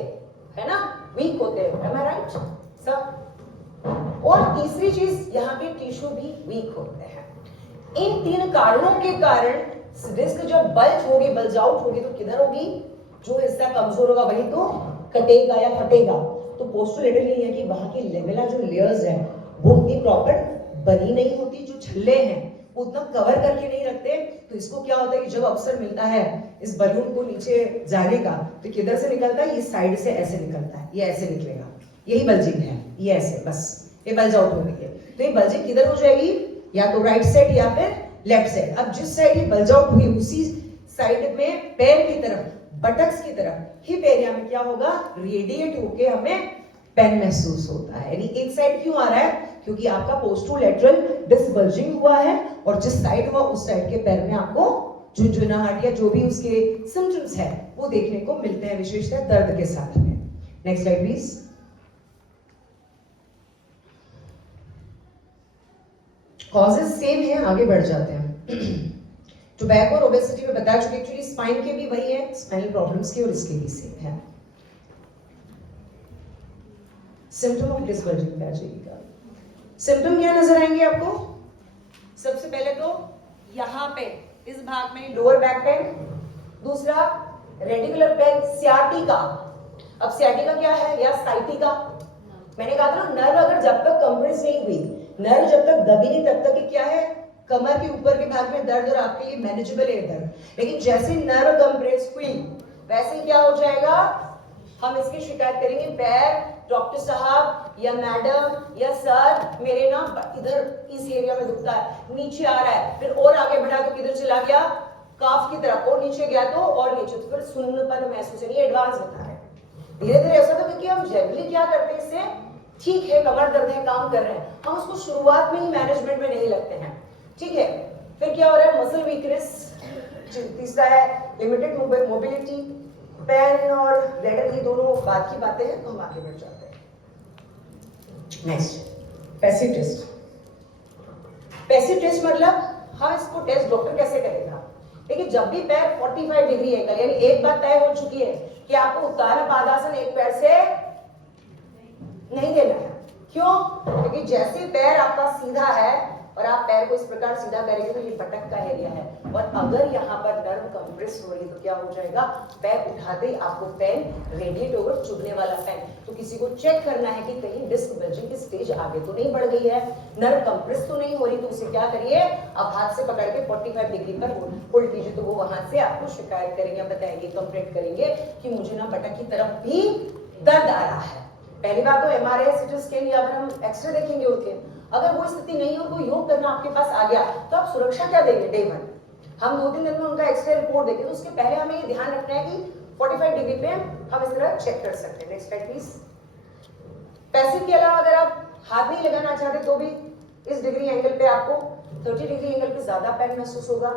है ना, वीक होते हैं। एम आई राइट सर? और तीसरी चीज, यहाँ के टिश्यू भी वीक होते हैं। इन तीन कारणों के कारण डिस्क जब बल्ज होगी, बल्ज आउट होगी, तो किधर होगी, जो हिस्सा कमजोर होगा वही तो कटेगा या फटेगा। तो पोस्टरोलैटरल ये है कि वहां की लेमेला जो लेयर्स है वो उतनी प्रॉपर बनी नहीं होती, जो छल्ले हैं वो उतना कवर करके नहीं रखते। तो इसको क्या होता है कि जब अवसर मिलता है इस बलून को नीचे जाने का, तो किधर से निकलता है, ये साइड से ऐसे निकलता है, ये ऐसे निकलेगा, यही बल्जिंग है, ये ऐसे, बस ये बल्ज आउट हो गई है। तो ये बल्जिंग किधर हो जाएगी, या तो राइट साइड या फिर लेफ्ट साइड। अब जिस साइड ये बल्ज आउट हुई उसी साइड में पैर की तरफ, बटक्स की तरफ, हिप एरिया में क्या होगा, रेडिएट होके हमें पेन महसूस होता है। यानी एक साइड क्यों आ रहा है, क्योंकि आपका पोस्टरोलैटरल डिस्क बल्जिंग हुआ है, और जिस साइड हुआ उस साइड के पैर में आपको झुनझुनाहट या जो भी उसके सिम्टम्स है वो देखने को मिलते हैं, विशेषतः दर्द के साथ में। Next slide please. Causes same है, आगे बढ़ जाते हैं। टोबैको और ओबेसिटी में बता चुके, एक्चुअली स्पाइन के भी वही है, स्पाइनल प्रॉब्लम्स के, और इसके भी सेम है। सिम्टम ऑफ डिस्क बल्जिंग पे आ जाइएगा। सिम्टम क्या नजर आएंगे आपको, सबसे पहले तो यहाँ पे इस भाग में लोअर बैक पेन, दूसरा रेडिकुलर पेन, सियाटिका। अब सियाटिका क्या है, या साइटिका, मैंने कहा था ना, नर्व अगर जब तक कंप्रेस नहीं हुई, नर्व जब तक दबी नहीं, तब तक क्या है, कमर के ऊपर के भाग में दर्द, और आपके लिए मैनेजेबल है दर्द। लेकिन जैसे नर्व कंप्रेस हुई वैसे क्या हो जाएगा, हम इसकी शिकायत करेंगे, पैर डॉक्टर साहब या मैडम या सर, मेरे ना इधर इस एरिया में दुखता है, नीचे आ रहा है, फिर और आगे बढ़ा तो किधर चला गया, काफ की तरफ, और नीचे गया तो और नीचे, तो फिर सुन्नपन महसूस है। ये एडवांस बता रहे हैं। धीरे धीरे ऐसा, तो क्योंकि हम जनरली क्या करते हैं, इससे ठीक है, कमर दर्द है, काम कर रहे हैं, हम उसको शुरुआत में ही मैनेजमेंट में नहीं लगते हैं। ठीक है, फिर क्या हो रहा है, मसल वीकनेस, तीसरा है लिमिटेड मोबिलिटी, पेन और ब्लैडर, ये दोनों बात की बातें हैं, तो हम आगे बढ़ जाते हैं। Next, passive test. Passive test मतलब, हाँ, इसको टेस्ट डॉक्टर कैसे करेगा, लेकिन जब भी पैर 45 डिग्री एंगल, यानी एक बात तय हो चुकी है कि आपको उत्तान पादासन एक पैर से नहीं देना है। क्यों, क्योंकि जैसे पैर आपका सीधा है और आप पैर को इस प्रकार सीधा करेंगे तो ये बटक का एरिया है, और अगर यहाँ पर नर्व कंप्रेस हो रही है तो क्या हो जाएगा, पैर उठाते ही आपको पेन रेडिएट होगा, चुभने वाला पेन। तो किसी को चेक करना है कि कहीं डिस्क बल्जिंग की स्टेज आगे तो नहीं बढ़ गई है, नर्व कंप्रेस तो नहीं हो रही, तो उसे क्या करिए, आप हाथ से पकड़ के 45 डिग्री पर होल्ड कीजिए, तो वो वहां से आपको शिकायत करेंगे, बताएंगे, कंप्लेंट करेंगे कि मुझे ना बटक की तरफ भी दर्द आ रहा है। पहली बात तो एमआरआई, सीटी स्कैन या फिर हम एक्सरे देखेंगे उनके। अगर वो स्थिति नहीं हो तो योग करना आपके पास आ गया तो आप सुरक्षा क्या देंगे? डे 1 हम 2-3 दिन में उनका एक्सरे रिपोर्ट देंगे, तो उसके पहले हमें ये ध्यान रखना है कि 45 डिग्री पे हम इस तरह चेक कर सकते हैं। Next slide please. पैसिव के अलावा अगर आप हाथ नहीं लगाना चाहते तो भी इस डिग्री एंगल पे आपको 30 डिग्री एंगल पे ज्यादा पेन महसूस होगा,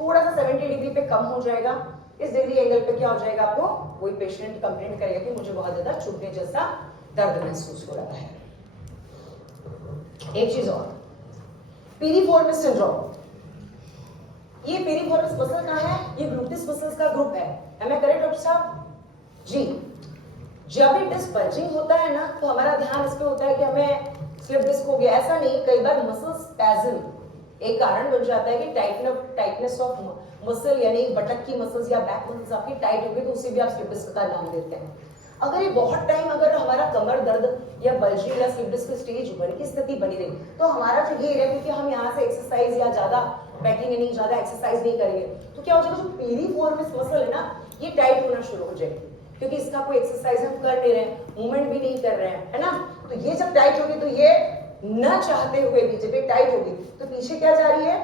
थोड़ा सा 70 डिग्री पे कम हो जाएगा। इस डिग्री एंगल पे क्या हो जाएगा? आपको कोई पेशेंट कंप्लेंट करेगा कि मुझे बहुत ज्यादा चुभने जैसा दर्द महसूस हो रहा है। एक चीज और, पीरिफॉर्मिस सिंड्रोम। ये पेरिफॉर्मिस मसल कहाँ है? ये ग्लूटिस मसल्स का ग्रुप है। एम आई करेक्ट डॉक्टर साहब? जी। जब भी डिस्क बल्जिंग होता है ना तो हमारा ध्यान इस पे होता है कि हमें स्लिप डिस्क हो गया, ऐसा नहीं। कई बार मसल स्पैज्म एक कारण बन जाता है कि टाइटनेस ऑफ मसल, यानी बटक की मसल्स या बैक मसल्स आपकी टाइट हो गई तो उसे भी आप स्लिप डिस्क का नाम देते हैं। अगर ये बहुत टाइम अगर हमारा कमर दर्द या बल्जिंग या स्लिप डिस्क स्टेज 1 की स्थिति बनी रही तो हमारा जो ये है, क्योंकि हम यहाँ से एक्सरसाइज या ज्यादा बैठेंगे नहीं, ज्यादा एक्सरसाइज नहीं करेंगे, तो क्या हो जाएगा? जो पेरिफॉर्मिस मसल है ना, ये टाइट होना शुरू हो जाएगी, क्योंकि इसका कोई एक्सरसाइज हम कर नहीं रहे हैं, मूवमेंट भी नहीं कर रहे हैं, है ना। तो ये जब टाइट होगी तो ये न चाहते हुए भी जब ये टाइट होगी तो पीछे क्या जा रही है?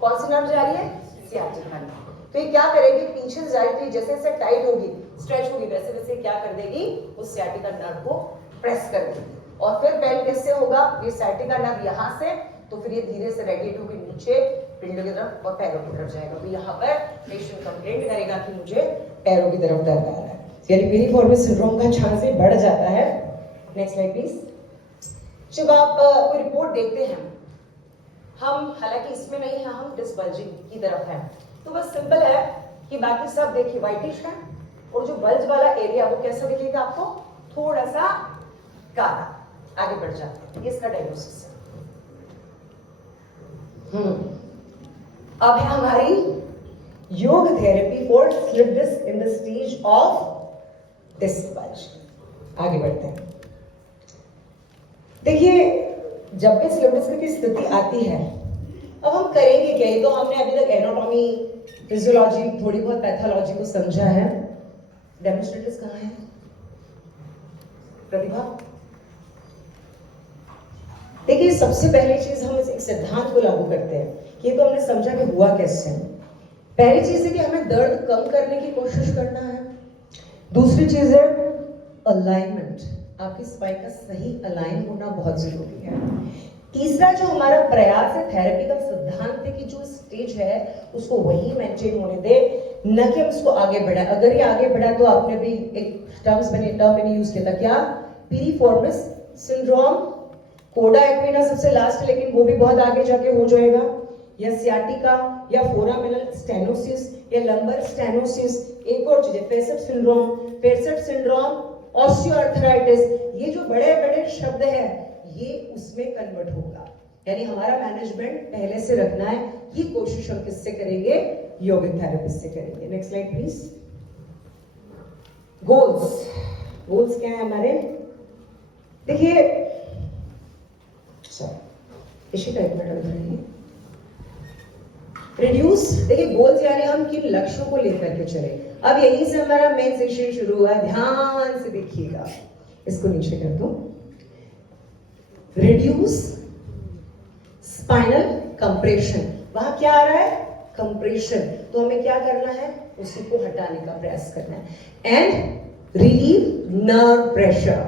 कौन सी नर्व जा रही है? Sciatica nerve. तो ये क्या करेगी? पीछे से जा रही थी, जैसे जैसे टाइट होगी, स्ट्रेच होगी, वैसे वैसे क्या कर देगी? उस सियाटिका नर्व को प्रेस कर देगी। और फिर पेन कैसे होगा? ये सियाटिका नर्व यहाँ से, तो फिर ये धीरे से रेडिएट होकर नीचे पिंडों की तरफ और पैरों की तरफ जाएगा। तो यहाँ पर पेशेंट कंप्लेंट करेगा कि मुझे पैरों की तरफ दर्द आ रहा है, यानी पेरिफॉर्मिस सिंड्रोम का चांस बढ़ जाता है। Next slide please. जब आप कोई रिपोर्ट देखते हैं, हम हालांकि इसमें नहीं है, हम डिस्क बल्जिंग की तरफ है, तो बस सिंपल है कि बाकी सब देखिए व्हाइटिश है और जो बल्ज वाला एरिया वो कैसा दिखेगा आपको? थोड़ा सा काला। आगे बढ़ जाते हैं, इसका डायग्नोसिस है। अब है हमारी योग therapy for slip disc in the stage of disc bulge. आगे बढ़ते हैं। देखिए, जब भी स्लिप डिस्क की स्थिति आती है, अब हम करेंगे क्या? ये तो हमने अभी तक एनाटॉमी, फिजियोलॉजी, थोड़ी बहुत पैथोलॉजी को समझा है। डेमोन्स्ट्रेटर्स कहाँ है? प्रतिभा। देखिए, सबसे पहली चीज हम इस एक सिद्धांत को लागू करते हैं कि ये तो हमने समझा कि हुआ कैसे। पहली चीज है कि हमें दर्द कम करने की कोशिश करना है। दूसरी चीज है अलाइनमेंट, आपकी स्पाइन का सही अलाइन होना बहुत जरूरी है। तीसरा जो हमारा प्रयास है, थेरेपी का सिद्धांत है कि जो स्टेज है उसको वही मेंटेन होने दे, न कि हम उसको आगे बढ़ाएं। अगर ये आगे बढ़ा तो आपने भी एक टर्म मैंने यूज किया था, क्या? पीरिफॉर्मिस सिंड्रोम, कोडा एक्विना सबसे लास्ट, लेकिन वो भी बहुत आगे जाके हो जाएगा, या सियाटिका, या फोरामिनल स्टेनोसिस, या लंबर स्टेनोसिस। एक और चीज है फेरसेट सिंड्रोम, ऑस्टियोआर्थराइटिस। ये जो बड़े बड़े शब्द हैं ये उसमें कन्वर्ट होगा। यानी हमारा मैनेजमेंट पहले से रखना है, ये कोशिश हम किससे करेंगे? योगिक थेरेपिस्ट से करेंगे। Next slide please. गोल्स क्या है हमारे? देखिए, इसी टाइप में डाल रही है रिड्यूस। देखिए, गोल्स यानी हम किन लक्ष्यों को लेकर के चले। अब यहीं से हमारा मेन सेशन शुरू हुआ है, ध्यान से देखिएगा। इसको नीचे कर दो। रिड्यूस स्पाइनल कंप्रेशन, वहां क्या आ रहा है? कंप्रेशन। तो हमें क्या करना है? उसी को हटाने का प्रयास करना है। एंड रिलीव नर्व प्रेशर,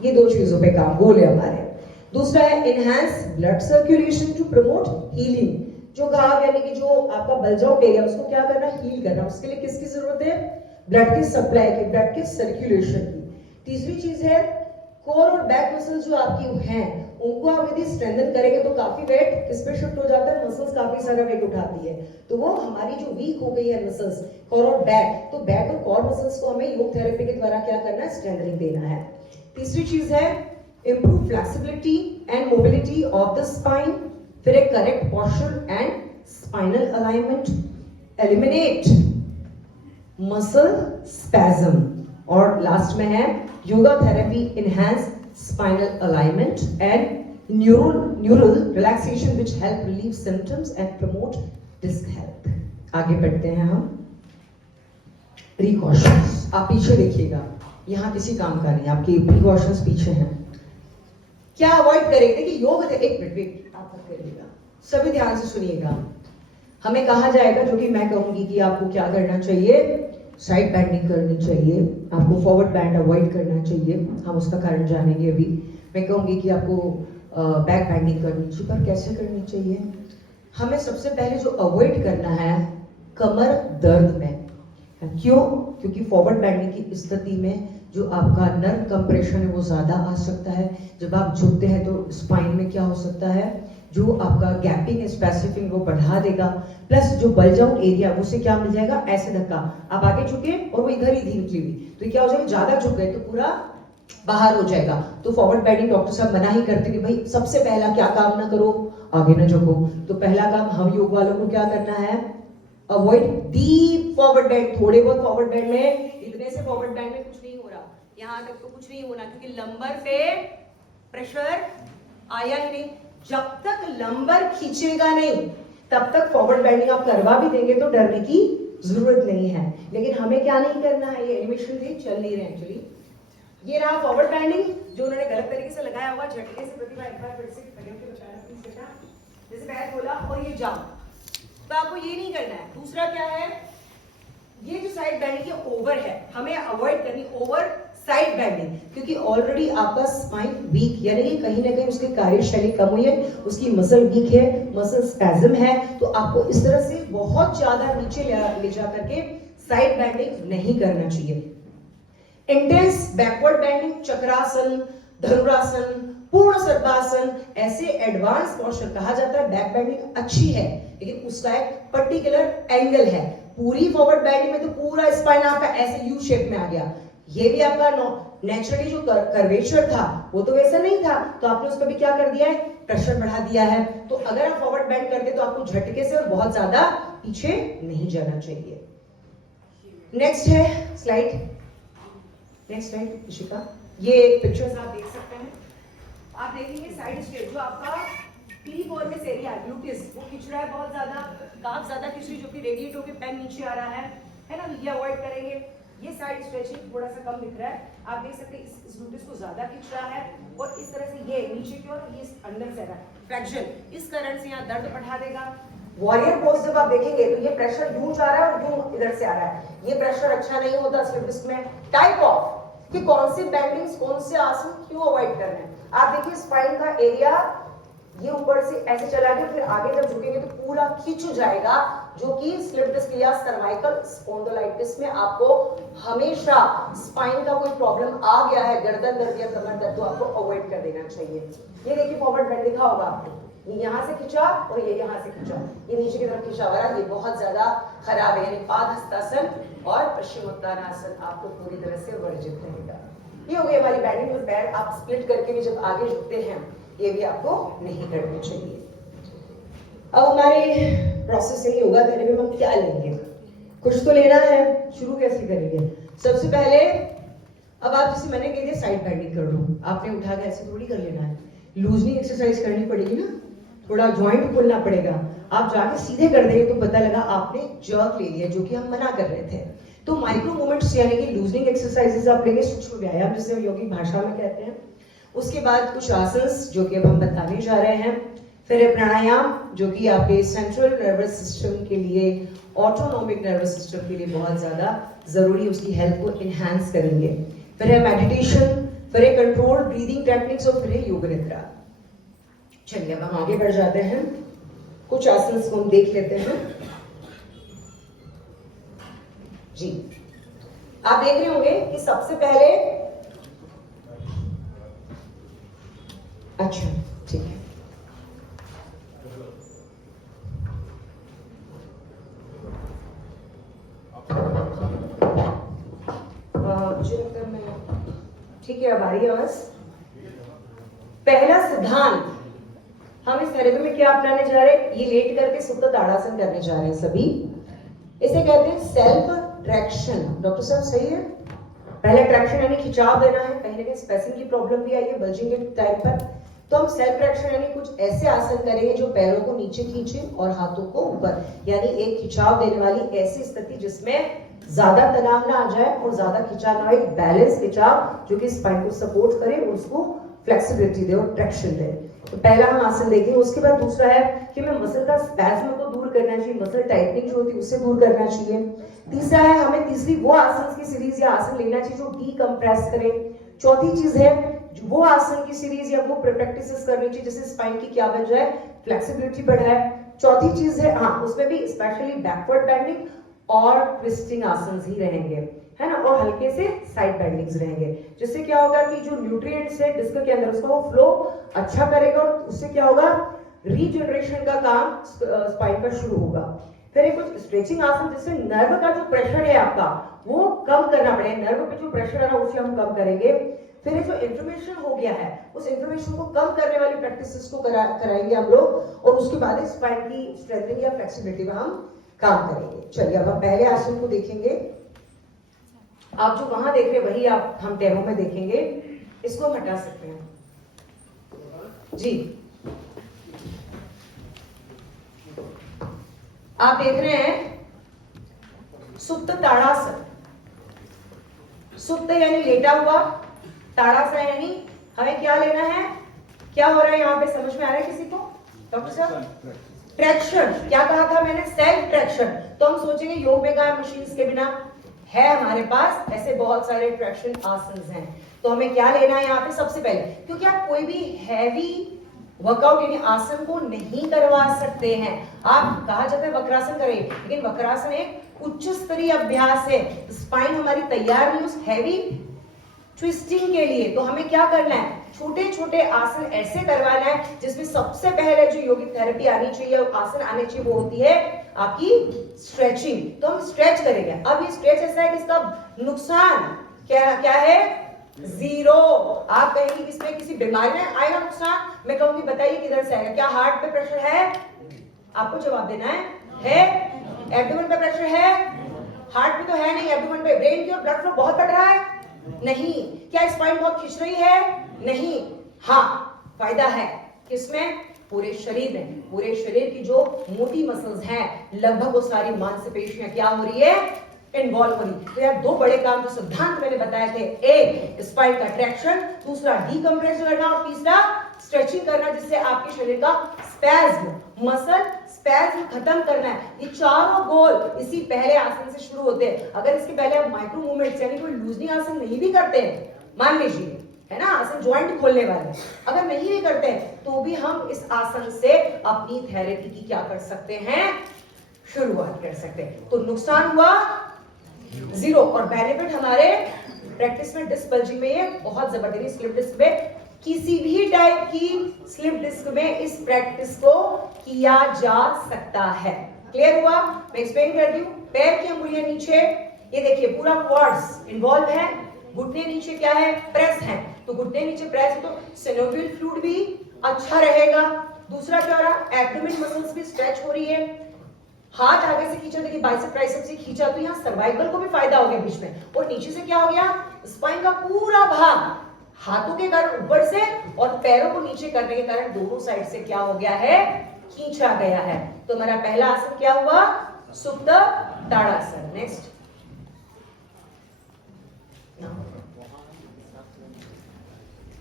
ये दो चीजों पे काम गोल है हमारे। दूसरा है enhance blood circulation to promote healing. जो घाव यानी कि जो आपका बल्ज आउट एरिया, उसको क्या करना? हील करना। उसके लिए किसकी जरूरत है? ब्लड की सप्लाई की, ब्लड के सर्कुलेशन की। तीसरी चीज है कोर और बैक मसल्स जो आपकी हैं, उनको आप यदि स्ट्रेंथन करेंगे तो काफी वेट किस पे शिफ्ट हो जाता है? मसल्स काफी सारा वेट उठाती है, तो वो हमारी जो वीक हो गई है मसल्स, कोर और बैक, तो बैक और कोर मसल्स को हमें योग थेरेपी के द्वारा क्या करना है? स्ट्रेंथनिंग देना है। तीसरी चीज है improve flexibility and mobility of the spine, फिर एक correct posture and spinal alignment, eliminate muscle spasm, और लास्ट में है yoga therapy enhance spinal alignment and neural relaxation which help relieve symptoms and promote disc health। आगे बढ़ते हैं हम। Precautions, आप पीछे देखिएगा, यहाँ किसी काम का नहीं, आपकी प्रिकॉशंस पीछे हैं। क्या अवॉइड करेंगे? देखिए योग, एक मिनट वेट, आप मत करिएगा, सभी ध्यान से सुनिएगा। हमें कहा जाएगा, जो कि मैं कहूंगी कि आपको क्या करना चाहिए, साइड बैंडिंग करनी चाहिए, आपको फॉरवर्ड बैंड अवॉइड करना चाहिए, हम उसका कारण जानेंगे अभी। मैं कहूंगी कि आपको बैक बैंडिंग करनी चाहिए, पर कैसे करनी चाहिए? हमें सबसे पहले जो अवॉइड करना है कमर दर्द में। क्यों? क्योंकि फॉरवर्ड बैंडिंग की स्थिति में जो आपका नर्व कंप्रेशन है वो ज्यादा आ सकता है। जब आप झुकते हैं तो स्पाइन में क्या हो सकता है, जो आपका गैपिंग स्पेसिफिक वो बढ़ा देगा, प्लस जो बल्ज आउट एरिया उसे क्या मिल जाएगा, ऐसे धक्का, आप आगे झुके और वो इधर ही थी निकली हुई, तो क्या हो जाएगा, ज्यादा झुक गए तो पूरा बाहर हो जाएगा। तो फॉरवर्ड बैंडिंग डॉक्टर साहब मना ही करते कि भाई सबसे पहला क्या काम ना करो, आगे ना झुको। तो पहला काम हम योग वालों को क्या करना है, अवॉइड डीप फॉरवर्ड बैंड। थोड़े बहुत फॉरवर्ड बैंड में, इतने से फॉरवर्ड बैंड में कुछ नहीं हो रहा, यहाँ तक तो कुछ नहीं होना, क्योंकि लंबर पे प्रेशर आया ही नहीं। जब तक लंबर खींचेगा नहीं तब तक फॉरवर्ड बैंडिंग आप करवा भी देंगे तो डरने की जरूरत नहीं है। लेकिन हमें क्या नहीं करना है, ये एनिमेशन थे चल नहीं रहे एक्चुअली। ये रहा फॉरवर्ड बैंडिंग जो उन्होंने गलत तरीके से लगाया हुआ, झटके से प्रतिभा एक बार फिर से खड़े होकर बताना प्लीज बेटा, जैसे बैट बोला और ये जाओ, तो आपको ये नहीं करना है। दूसरा क्या है, ये जो साइड बैंडिंग की ओवर है, हमें अवॉइड करनी ओवर साइड बैंडिंग, क्योंकि ऑलरेडी आपका स्पाइन वीक, यानी कि कहीं ना कहीं उसकी कार्यशैली कम हुई है, उसकी मसल वीक है, मसल स्पैज्म है, तो आपको इस तरह से बहुत ज्यादा नीचे ले जा करके साइड बैंडिंग नहीं करना चाहिए। इंटेंस बैकवर्ड बैंडिंग, चक्रासन, धनुरासन, पूर्ण सर्पासन, ऐसे एडवांस पोस्चर कहा जाता है। बैक बैंडिंग अच्छी है लेकिन उसका एक पर्टिकुलर एंगल है। पूरी फॉरवर्ड बैंडिंग में तो पूरा स्पाइन आपका ऐसे यू शेप में आ गया, ये भी आपका नेचुरली जो कर्वेचर था वो तो वैसा नहीं था, तो आपने उस पर भी क्या कर दिया है, प्रेशर बढ़ा दिया है। तो अगर आप फॉरवर्ड बैंड करते तो आपको झटके से और बहुत ज्यादा पीछे नहीं जाना चाहिए। नेक्स्ट है स्लाइड, नेक्स्ट स्लाइड इशिका, ये पिक्चर्स आप देख सकते हैं। आप देखेंगे साइड स्ट्रेट जो आपका पीलीफॉर्मिस एरिया है, ग्लूटिस, वो खिंच रहा है बहुत ज्यादा, काफ ज्यादा खिंच रही, जो कि रेडिएट होकर पैन नीचे आ रहा है ना, ये अवॉइड करेंगे। ये साइड स्ट्रेचिंग थोड़ा सा कम दिख रहा है, आप देख सकते हैं इस ग्लूटिस को ज्यादा खिंच रहा है, और इस तरह से ये नीचे की ओर, ये अंदर से रहा फ्रैक्शन, इस कारण से यहाँ दर्द बढ़ा देगा। वॉरियर पोज जब आप देखेंगे तो ये प्रेशर यूं जा रहा है और यूं इधर से आ रहा है, ये प्रेशर अच्छा नहीं होता स्लिप डिस्क में। टाइप ऑफ कि कौन सी बैंडिंग्स, कौन से आसन क्यों अवॉइड करना है, आप देखिए स्पाइन का एरिया ये ऊपर से ऐसे चला गया, फिर आगे जब झुकेंगे तो पूरा खींच जाएगा, जो कि स्लिप डिस्क या सर्वाइकल स्पॉन्डिलाइटिस में आपको हमेशा स्पाइन का कोई प्रॉब्लम आ गया है, गर्दन दर्द या कमर दर्द, तो आपको अवॉइड कर देना चाहिए। ये देखिए फॉरवर्ड बैंड दिखा होगा आपको, ये यहाँ से खींचा और ये यहाँ से खींचा, ये नीचे की तरफ खींचा हुआ है, ये बहुत ज्यादा खराब है। यानी पादहस्तासन और पश्चिमोत्तानासन आपको पूरी तरह से वर्जित रहेगा। ये हो गई हमारी बैंडिंग में पैर आप स्प्लिट करके भी जब आगे झुकते हैं, ये भी आपको नहीं करनी चाहिए। अब हमारे प्रोसेस है योगा करने में हम क्या लेंगे, कुछ तो लेना है, शुरू कैसे करेंगे। सबसे पहले अब आप जैसे मैंने कह दिया साइड बैंडिंग कर लो, आपने उठा के ऐसे थोड़ी कर लेना है, लूजनिंग एक्सरसाइज करनी पड़ेगी ना, थोड़ा जॉइंट खोलना पड़ेगा। आप जाके सीधे कर देंगे तो पता लगा आपने जर्क ले लिया, जो कि हम मना कर रहे थे। तो माइक्रो मूवमेंट्स यानी कि लूजनिंग एक्सरसाइजेस आप लेंगे, सूक्ष्म व्यायाम जिसे हम योगिक भाषा में कहते हैं। उसके बाद कुछ आसन्स जो कि अब हम बताने जा रहे हैं, फिर है प्राणायाम जो कि आपके सेंट्रल नर्वस सिस्टम के लिए, ऑटोनॉमिक नर्वस सिस्टम के लिए बहुत ज्यादा जरूरी, उसकी हेल्थ को इनहैंस करेंगे। फिर है मेडिटेशन, फिर है कंट्रोल ब्रीदिंग टेक्निक्स और फिर है योग निद्रा। चलिए अब हम आगे बढ़ जाते हैं, कुछ आसन्स को हम देख लेते हैं। जी आप देख रहे होंगे कि सबसे पहले, अच्छा ठीक है, मुझे लगता है मैं ठीक है, अब आ रही है आवाज। पहला सिद्धांत हम इस थेरेपी में क्या अपनाने जा रहे हैं, ये लेट करके सुप्त ताड़ासन करने जा रहे हैं सभी। इसे कहते हैं सेल्फ ट्रैक्शन। डॉक्टर साहब सही है, पहले ट्रैक्शन यानी खिंचाव देना है, कहीं ना कहीं स्पेसिंग की प्रॉब्लम भी आई है बल्जिंग के टाइम पर, तो हम सेल्फ ट्रैक्शन यानी कुछ ऐसे आसन करेंगे जो पैरों को नीचे खींचे और हाथों को ऊपर, यानी एक खिंचाव देने वाली ऐसी स्थिति जिसमें ज्यादा तनाव ना आ जाए और ज्यादा खिंचाव ना हो, एक बैलेंस खिंचाव जो कि स्पाइन को सपोर्ट करे और उसको फ्लेक्सिबिलिटी दे और ट्रैक्शन दे। तो पहला हम आसन देखेंगे। उसके बाद दूसरा है कि हमें मसल का स्पैज्म को दूर करना चाहिए, मसल टाइटनिंग जो होती है उससे दूर करना चाहिए। तीसरा है हमें तीसरी वो आसन की सीरीज या आसन लेना चाहिए जो डीकंप्रेस करे। चौथी चीज है वो आसन की सीरीज या वो प्रैक्टिसेस करनी चाहिए जिससे स्पाइन की क्या बन जाए, फ्लेक्सिबिलिटी बढ़ाए। चौथी चीज है हाँ उसमें भी स्पेशली बैकवर्ड बेंडिंग और ट्विस्टिंग आसन ही रहेंगे, है ना, और हल्के से साइड बेंडिंग्स रहेंगे, जिससे क्या होगा कि जो न्यूट्रिएंट्स है डिस्क के अंदर उसका वो फ्लो अच्छा करेगा और उससे क्या होगा, रीजनरेशन का काम स्पाइन का शुरू होगा। फिर एक कुछ स्ट्रेचिंग आसन जिससे नर्व का जो प्रेशर है आपका वो कम करना पड़ेगा, नर्व पे जो प्रेशर है ना उसे हम कम करेंगे। फिर जो इन्फ्लेमेशन हो गया है उस इन्फ्लेमेशन को कम करने वाली प्रैक्टिसेस को कराएंगे हम लोग, और उसके बाद स्पाइन की स्ट्रेंथनिंग या फ्लेक्सिबिलिटी में हम काम करेंगे। चलिए अब हम पहले आसन को देखेंगे। आप जो वहां देख रहे हैं वही आप हम डेमो में देखेंगे। इसको हम हटा सकते हैं जी। आप देख रहे हैं सुप्त ताड़ासन। सुप्त यानी लेटा हुआ, ताड़ासन यानी हमें क्या लेना है, क्या हो रहा है यहाँ पे, समझ में आ रहा है किसी को डॉक्टर साहब? ट्रैक्शन। क्या कहा था मैंने, सेल्फ ट्रैक्शन। तो हम सोचेंगे योग में कहा मशीन्स के बिना है हमारे पास ऐसे बहुत सारे ट्रैक्शन आसन हैं। तो हमें क्या लेना है यहाँ पे सबसे पहले, क्योंकि आप कोई भी हैवी वर्कआउट यानी आसन को नहीं करवा सकते हैं। आप कहा जाता है वक्रासन करें, लेकिन वक्रासन एक उच्च स्तरीय अभ्यास है, स्पाइन हमारी तैयार नहीं उस हैवी ट्विस्टिंग के लिए। तो हमें क्या करना है, छोटे छोटे आसन ऐसे करवाना है जिसमें सबसे पहले जो योगिक थेरेपी आनी चाहिए, आसन आने चाहिए, वो होती है आपकी स्ट्रेचिंग। तो हम स्ट्रेच करेंगे। अब ये स्ट्रेच ऐसा है कि इसका नुकसान क्या है, जीरो। आप कहेंगे इसमें किसी बीमारी में आएगा नुकसान, मैं कहूंगी बताइए किधर से आएगा। क्या हार्ट पे प्रेशर है, आपको जवाब देना है? एब्डोमेन पे प्रेशर है? हार्ट पे तो है नहीं, एब्डोमेन पे। ब्रेन की ओर ब्लड फ्लो बहुत बढ़ रहा है? नहीं। क्या स्पाइन बहुत खिंच रही है? नहीं। हाँ फायदा है किसमें, पूरे शरीर में। पूरे शरीर की जो मोटी मसल्स हैं लगभग वो सारी मांसपेशियां क्या हो रही है, इन्वॉल्व हो रही। तो यार दो बड़े काम जो सिद्धांत मैंने बताए थे, एक स्पाइन का ट्रैक्शन, दूसरा डीकंप्रेस करना और तीसरा स्ट्रेचिंग करना जिससे आपके शरीर का स्पैज्म, मसल स्पैज्म खत्म करना है। ये चारों गोल इसी पहले आसन से शुरू होते हैं। अगर इसके पहले आप माइक्रो मूवमेंट्स यानी कोई लूजनिंग आसन नहीं भी करते हैं, मान लीजिए है ना, आसन ज्वाइंट खोलने वाले, अगर नहीं भी करते हैं तो भी हम इस आसन से अपनी थेरेपी की क्या कर सकते हैं, शुरुआत कर सकते हैं। तो नुकसान हुआ जीरो और बेनिफिट हमारे प्रैक्टिस में डिस्क बल्जिंग में ये बहुत जबरदस्त। स्लिप डिस्क में किसी भी टाइप की स्लिप डिस्क में इस प्रैक्टिस को किया जा सकता है। क्लियर हुआ? मैं एक्सप्लेन करती हूँ। पैर की अंगुलियां नीचे, ये देखिए पूरा क्वाड्स इन्वॉल्व है। घुटने नीचे क्या है, प्रेस है। तो घुटने नीचे प्रेस है तो सिनोवियल फ्लूइड भी अच्छा रहेगा। दूसरा क्या हो रहा, एब्डोमेन मसल्स भी स्ट्रेच हो रही है। हाथ आगे से खींचा, देखिए बाइसेप ट्राइसेप से खींचा तो यहाँ सर्वाइकल को भी फायदा हो गया बीच में। और नीचे से क्या हो गया, स्पाइन का पूरा भाग हाथों के कारण ऊपर से और पैरों को नीचे करने के कारण दोनों साइड से क्या हो गया है, खींचा गया है। तो हमारा पहला आसन क्या हुआ, सुप्त ताड़ासन। नेक्स्ट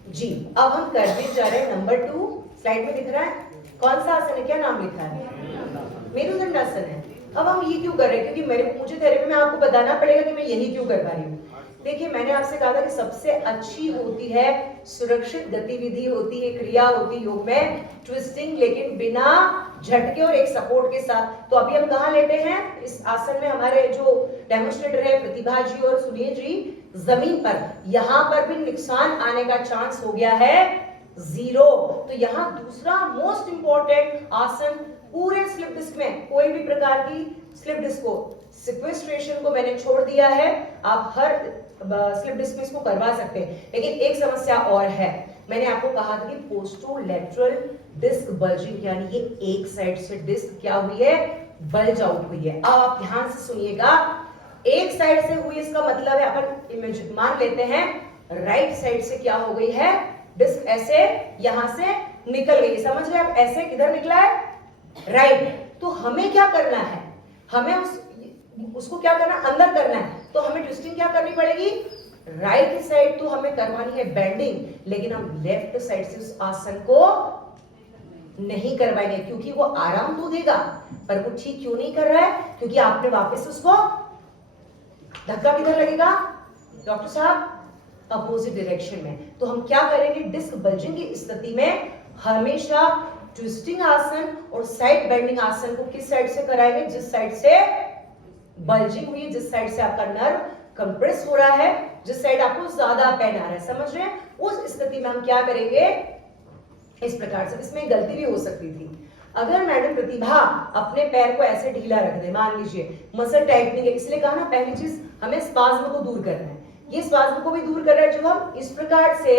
जी, अब हम करने जा रहे हैं नंबर 2। स्लाइड में दिख रहा है कौन सा आसन है, क्या नाम लिखा है, मेरुदंडासन है। अब हम ये क्यों कर रहे हैं, क्योंकि मुझे थेरेपी में आपको बताना पड़ेगा कि मैं यही क्यों करवा रही हूँ। देखिए मैंने आपसे कहा था कि सबसे अच्छी होती है, सुरक्षित गतिविधि होती है, क्रिया होती योग में ट्विस्टिंग, लेकिन बिना झटके और एक सपोर्ट के साथ। तो अभी हम कहाँ लेटे हैं, इस आसन में हमारे जो डेमोन्स्ट्रेटर है प्रतिभा जी और सुनील जी जमीन पर। यहाँ पर भी नुकसान आने का चांस हो गया है जीरो। तो यहाँ दूसरा मोस्ट इंपॉर्टेंट आसन पूरे स्लिप डिस्क में, कोई भी प्रकार की स्लिप डिस्क को, सिक्वेस्ट्रेशन को मैंने छोड़ दिया है। आप हर स्लिप डिस्क में इसको करवा सकते हैं, लेकिन एक समस्या और है। मैंने आपको कहा था कि पोस्टरोलैटरल डिस्क बल्जिंग, यानी ये एक साइड से डिस्क क्या हुई है, बल्ज आउट हुई है। अब आप ध्यान से सुनिएगा, एक साइड से हुई इसका मतलब है, अपन इमेज मान लेते हैं राइट साइड से क्या हो गई है, डिस्क ऐसे यहां से निकल गई। समझ रहे आप, ऐसे किधर निकला है, राइट। तो हमें क्या करना है, हमें उस उसको क्या करना है, अंदर करना है, तो हमें ट्विस्टिंग क्या करनी पड़ेगी, राइट साइड तो हमें करवानी है बेंडिंग, लेकिन हम लेफ्ट साइड से उस आसन को नहीं करवाएंगे, क्योंकि वो आराम तो देगा, पर वो ठीक क्यों नहीं कर रहा है, क्योंकि आपने वापस उसको धक्का किधर लगेगा डॉक्टर साहब, अपोजिट डायरेक्शन में। तो हम क्या करेंगे, डिस्क बल्जिंग की स्थिति में हमेशा ट्विस्टिंग आसन और साइड बेंडिंग आसन को किस साइड से कराएंगे, जिस साइड से बल्जिंग हुई, जिस साइड से आपका नर्व कंप्रेस हो रहा है, जिस साइड आपको ज्यादा पेन आ रहा है, समझ रहे हैं, उस स्थिति में हम क्या करेंगे इस प्रकार से। इसमें गलती भी हो सकती थी, अगर मैडम प्रतिभा अपने पैर को ऐसे ढीला रख दे, मान लीजिए मसल टाइटनिंग है, इसलिए कहा ना पहली चीज हमें स्पाज्म को दूर करना है, ये स्पाज्म को भी दूर कर रहा है, जब हम इस प्रकार से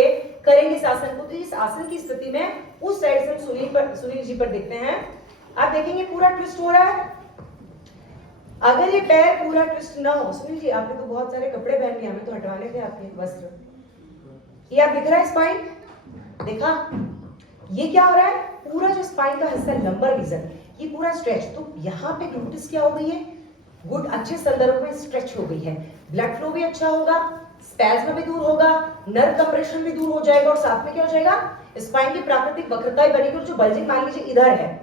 करेंगे इस आसन को, तो इस आसन की स्थिति में उस साइड से हम सुनील जी पर देखते हैं, आप देखेंगे पूरा ट्विस्ट हो रहा है। अगर ये पैर पूरा ट्विस्ट ना हो, सुनील जी आपने तो बहुत सारे कपड़े पहन लिए, हमें तो हटवाने थे आपके वस्त्र, ये आप दिख रहा है स्पाइन, देखा ये क्या हो रहा है, पूरा जो स्पाइन का हिस्सा लंबर रीजन ये पूरा स्ट्रेच, तो यहाँ पे ग्लूटिस क्या हो गई है, गुड अच्छे संदर्भ में स्ट्रेच हो गई है, ब्लड फ्लो भी अच्छा होगा, स्पैज्म भी दूर होगा, नर्व कंप्रेशन भी दूर हो जाएगा, और साथ में क्या हो जाएगा, स्पाइन की प्राकृतिक वक्रता बनेगी, और जो बल्जिंग मान लीजिए इधर है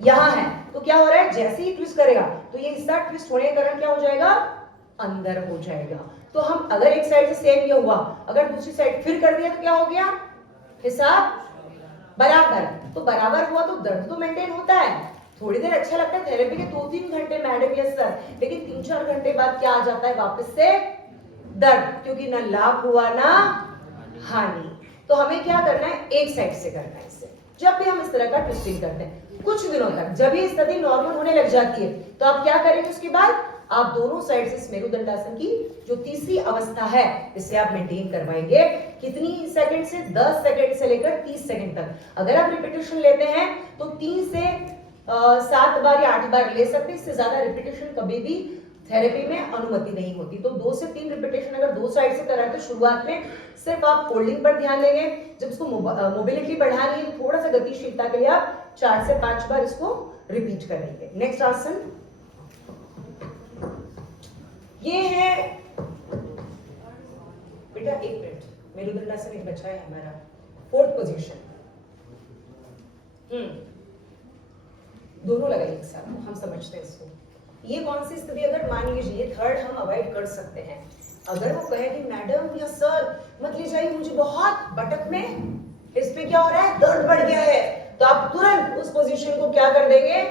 यहाँ है, तो क्या हो रहा है, जैसे ही ट्विस्ट करेगा तो ये हिस्सा ट्विस्ट होने के कारण क्या हो जाएगा, अंदर हो जाएगा। तो हम अगर एक साइड से सेम ये हुआ, अगर दूसरी साइड फिर कर दिया तो क्या हो गया, हिसाब बराबर, तो बराबर हुआ तो दर्द तो मेंटेन होता है, थोड़ी देर अच्छा लगता है, थेरेपी के 2-3 घंटे मैडम यस सर, लेकिन 3-4 घंटे बाद क्या आ जाता है वापस से दर्द, क्योंकि ना लाभ हुआ ना हानि। तो हमें क्या करना है, एक साइड से करना है इसे, जब भी हम इस तरह का ट्विस्टिंग करते हैं कुछ दिनों तक, जब ये स्थिति नॉर्मल होने लग जाती है तो आप क्या करेंगे, उसके बाद आप दोनों साइड से मेरुदंडासन की जो तीसरी अवस्था है इसे आप मेंटेन करवाएंगे, कितनी सेकंड से, 10 सेकंड से लेकर 30 सेकंड तक। अगर आप रिपीटेशन लेते हैं तो 3 से 7 बार या 8 बार ले सकते हैं, इससे ज्यादा रिपीटेशन कभी भी थेरेपी में अनुमति नहीं होती। तो 2 से 3 रिपीटेशन अगर 2 साइड से कराएं तो शुरुआत में सिर्फ आप होल्डिंग पर ध्यान देंगे, जब इसको मोबिलिटी बढ़ानी है तो थोड़ा सा गतिशीलता के लिए आप 4 से 5 बार इसको रिपीट करेंगे। नेक्स्ट आसन ये है बेटा, 1 मिनट, मेरुदंडासन एक बचा है हमारा, 4th पोजीशन, दोनों लगाइए एक साथ, हम समझते हैं इसको। ये कौन सी स्थिति, अगर मान लीजिए ये थर्ड हम अवॉइड कर सकते हैं, अगर वो कहे कि मैडम या सर मत ले जाइए, मुझे बहुत बटक में इस पे क्या हो रहा है, दर्द बढ़ गया है, तो आप तुरंत उस पोजीशन को क्या कर देंगे,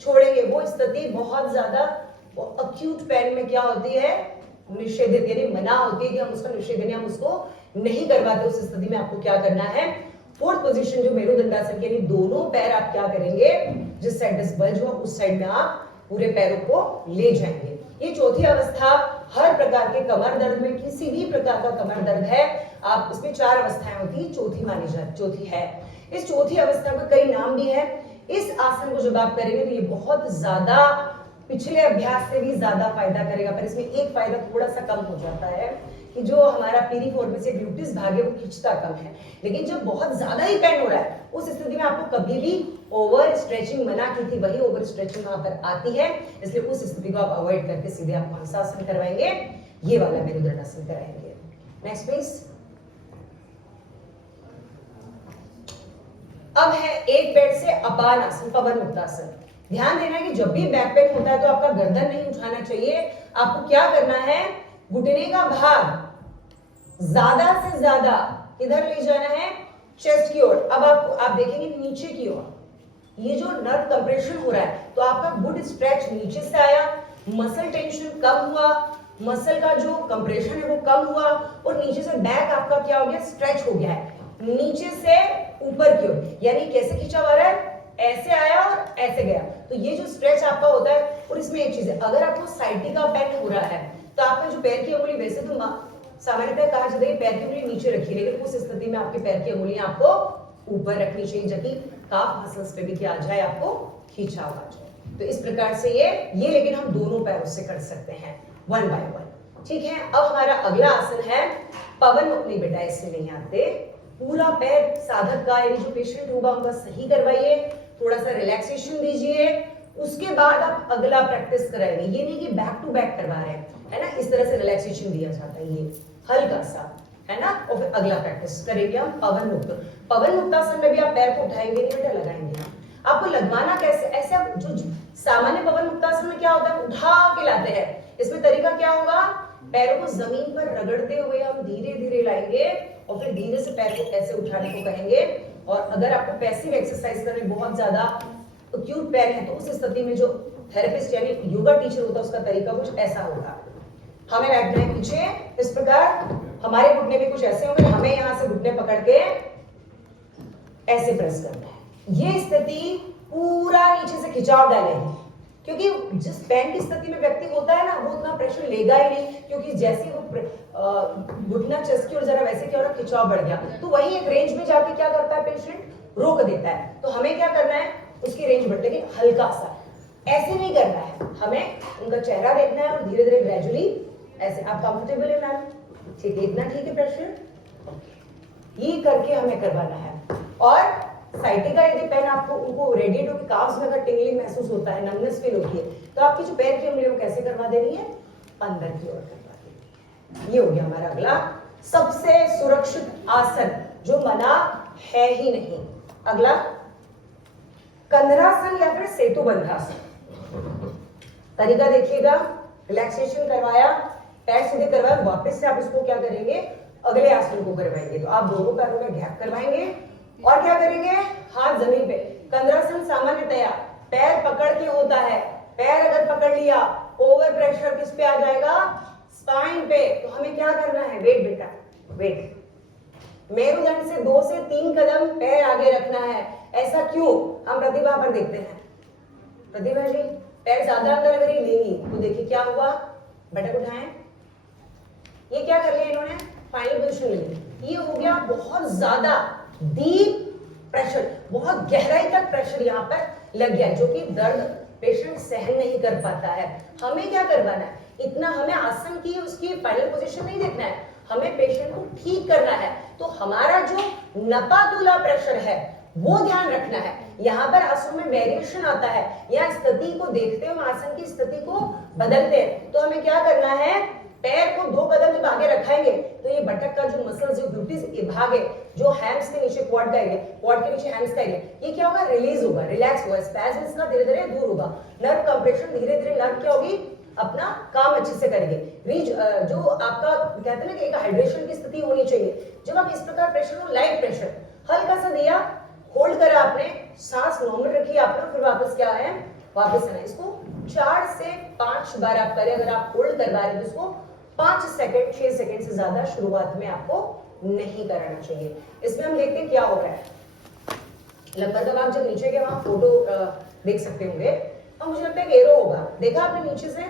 छोड़ेंगे। वो स्थिति बहुत ज्यादा अक्यूट पेन में क्या होती है, निषेधित, यानी मना होती है कि हम उसका निषेध, यानी हम उसको नहीं करवाते। उस स्थिति में आपको क्या करना है, 4th पोजीशन जो मेरुदंडासन के, दोनों पैर आप क्या करेंगे, जिस साइड डिस्क बल्ज हुआ उस साइड में आप पूरे पैरों को ले जाएंगे। ये चौथी अवस्था, हर प्रकार के कमर दर्द में, किसी भी प्रकार का कमर दर्द है, आप इसमें 4 अवस्थाएं होती है, चौथी मानी जाती, चौथी है। इस चौथी अवस्था का कई नाम भी है। इस आसन को जब आप करेंगे तो ये बहुत ज्यादा पिछले अभ्यास से भी ज्यादा फायदा करेगा, पर इसमें एक फायदा थोड़ा सा कम हो जाता है कि जो हमारा पीरिफॉर्मिस या ग्लूटिस भाग है वो खिंचता कम है, लेकिन जब बहुत ज्यादा ही पेन हो रहा है उस स्थिति में आपको कभी भी ओवर स्ट्रेचिंग मना की थी, वही ओवर स्ट्रेचिंग वहां पर आती है, इसलिए उस स्थिति को आप अवॉइड करके सीधे आप कौन सा आसन करवाएंगे, ये वाला मेरुदंडासन कराएंगे। Next please. अब है एक बेड से अपान आसन, पवन मुक्तासन। ध्यान देना है कि जब भी बैक पेन होता है तो आपका गर्दन नहीं उठाना चाहिए, आपको क्या करना है, घुटने का भाग ज्यादा से ज्यादा किधर ले जाना है, चेस्ट की ओर। अब आप देखेंगे नीचे की ओर, ये जो नर्व कंप्रेशन हो रहा है तो आपका गुड स्ट्रेच नीचे से आया, मसल टेंशन कम हुआ, मसल का जो कंप्रेशन है वो कम हुआ, और नीचे से बैक आपका क्या हो गया, स्ट्रेच हो गया है नीचे से ऊपर की ओर, यानी कैसे खींचा हुआ है, ऐसे आया और ऐसे गया। तो ये जो स्ट्रेच आपका होता है, और इसमें एक चीज है, अगर आपको साइटिका पेन हो रहा है तो आपका जो पैर की अंगुली, वैसे तो सामान्यतः कहा जाता है पैर की अंगुली नीचे रखिए, लेकिन उस स्थिति में आपके पैर की अंगुलियां आपको ऊपर रखनी चाहिए, जबकि काफ मसल्स पे भी क्या आ जाए, आपको खींचाव आ जाए। तो इस प्रकार से ये लेकिन हम दोनों पैरों से कर सकते हैं, 1 बाय 1। ठीक है, अब हमारा अगला आसन है पवन मुक्ति। बेटा इससे नहीं आते, पूरा पैर साधक का, यानी जो पेशेंट होगा उनका सही करवाइए, थोड़ा सा रिलैक्सेशन दीजिए, उसके बाद आप अगला प्रैक्टिस कराएंगे। ये नहीं कि बैक टू बैक करवा रहे हैं, है ना, इस तरह से रिलैक्सेशन दिया जाता है, ये हल्का सा, है ना। और फिर अगला प्रैक्टिस करेंगे हम पवन मुक्त। पवन मुक्तासन में भी आप पैर को उठाएंगे नहीं बेटा, लगाएंगे। आपको लगवाना कैसे, ऐसे आप जो सामान्य पवन मुक्तासन में क्या होता है, उठा के लाते हैं। इसमें तरीका क्या होगा, पैरों को जमीन पर रगड़ते हुए हम धीरे धीरे लाएंगे और फिर धीरे से पैर को ऐसे उठाने को कहेंगे। और अगर आपको पैसिव एक्सरसाइज करने बहुत ज्यादा एक्यूट पैर है तो उस स्थिति में जो थेरेपिस्ट यानी योगा टीचर होता है उसका तरीका कुछ ऐसा होगा। हमें बैठना है पीछे इस प्रकार, हमारे घुटने भी कुछ ऐसे होंगे, हमें यहां से घुटने पकड़ के ऐसे प्रेस करना है। ये स्थिति पूरा नीचे से खिंचाव डालेंगे, क्योंकि जिस पैन की स्थिति में व्यक्ति होता है ना वो उतना प्रेशर लेगा ही नहीं, क्योंकि जैसे वो घुटना चेस्ट की ओर जरा वैसे क्या हो रहा, खिंचाव बढ़ गया, तो वही एक रेंज में जाके क्या करता है, पेशेंट रोक देता है। तो हमें क्या करना है, उसकी रेंज बढ़, लेकिन हल्का सा, ऐसे नहीं करना है, हमें उनका चेहरा देखना है और धीरे धीरे ग्रेजुअली ऐसे। आप कंफर्टेबल है मैम, ठीक है, इतना ठीक है प्रेशर, ये करके हमें करवाना है। और साइटिका यदि पेन आपको उनको रेडिएट के काफ्स में अगर टिंगलिंग महसूस होता है, नमनेस फील होती है, तो आपकी जो पैर की उंगली वो कैसे करवा देनी है, अंदर की ओर करवा देनी है। ये हो गया हमारा अगला सबसे सुरक्षित आसन जो मना है ही नहीं। अगला कंधरासन या फिर सेतु बंधासन। तरीका देखिएगा, रिलैक्सेशन करवाया, पैर सीधे करवाया, वापस से आप इसको क्या करेंगे, अगले आसन को करवाएंगे। तो आप दोनों पैरों में गैप करवाएंगे और क्या करेंगे, हाथ जमीन पे। कंधरासन सामान्यतया पैर पकड़ के होता है, पैर अगर पकड़ लिया ओवर प्रेशर किस पे आ जाएगा, स्पाइन पे। तो हमें क्या करना है, वेट बेटा, वेट, मेरुदंड से 2 से 3 कदम पैर आगे रखना है। ऐसा क्यों, हम प्रतिभा पर देखते हैं। प्रतिभा जी पैर ज्यादा अंदर अगर ये लेंगी तो देखिए क्या हुआ, बटक उठाएं, ये क्या कर लिया इन्होंने, फाइनल पोजीशन ले ली। ये हो गया बहुत ज्यादा डीप प्रेशर, बहुत गहराई तक प्रेशर यहाँ पर लग गया, जो कि दर्द पेशेंट सहन नहीं कर पाता है। हमें क्या करवाना है, इतना हमें आसन की उसकी फाइनल पोजीशन नहीं देखना है, हमें पेशेंट को ठीक करना है। तो हमारा जो नपातुला प्रेशर है वो ध्यान रखना है। यहाँ पर आसन में वेरिएशन आता है, यहाँ स्थिति को देखते हुए आसन की स्थिति को बदलते हैं। तो हमें क्या करना है, पैर को 2 कदम जब आगे रखाएंगे तो ये बटक का जो मसल्स, जो ग्लूटिस भाग है, जो हैम्स के नीचे क्वाड का एरिया, क्वाड के नीचे हैम्स का एरिया, ये क्या होगा, रिलीज होगा, रिलैक्स होगा, स्पैज्म इसका धीरे धीरे दूर होगा, नर्व कंप्रेशन धीरे धीरे, नर्व क्या होगी, अपना काम अच्छे से करेंगे। रीज जो आपका कहते हैं ना कि एक हाइड्रेशन की स्थिति होनी चाहिए। जब आप इस प्रकार प्रेशर हो, लाइट प्रेशर हल्का सा दिया, होल्ड करा आपने, सांस नॉर्मल रखी आपने, फिर वापस क्या है, वापस आना। इसको 4 से 5 बार आप करें। अगर आप होल्ड करवा रहे हैं तो इसको 5 सेकंड 6 सेकंड से ज्यादा शुरुआत में आपको नहीं कराना चाहिए। इसमें हम देखते हैं क्या हो रहा है। मतलब आप जब नीचे के वहां फोटो देख सकते होंगे, और मुझे लगता है कि एरो होगा, देखा आपने नीचे से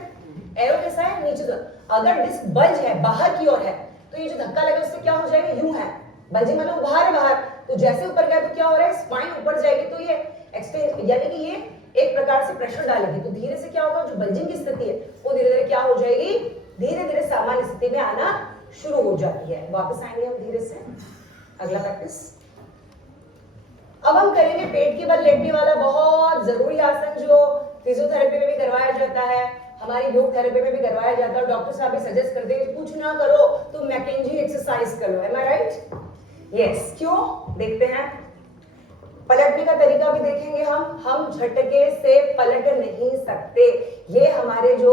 एरो कैसा है, नीचे से अगर डिस्क बल्ज है, बाहर की ओर है, तो ये जो धक्का लगा उससे क्या हो जाएगा, यूं है, बल्जिंग मतलब बाहर है, बाहर, तो जैसे ऊपर गया तो क्या हो रहा है, स्पाइन ऊपर जाएगी, तो ये एक्सटेंड यानी कि ये एक प्रकार से प्रेशर डालेगी, तो धीरे से क्या होगा, जो बल्जिंग की स्थिति है वो धीरे धीरे क्या हो जाएगी, धीरे धीरे सामान्य स्थिति में आना शुरू हो जाती है। वापस आएंगे हम धीरे से, अगला प्रैक्टिस। अब हम करेंगे पेट के बल लेटने वाला बहुत जरूरी आसन, जो फिजियोथेरेपी में भी करवाया जाता है, हमारी योग थेरेपी में भी करवाया जाता है। डॉक्टर साहब भी सजेस्ट करते हैं कुछ ना करो तो मैकेंजी एक्सरसाइज करो, एम आई राइट? यस, क्यों, देखते हैं। पलटने का तरीका भी देखेंगे हम झटके से पलट नहीं सकते। ये हमारे जो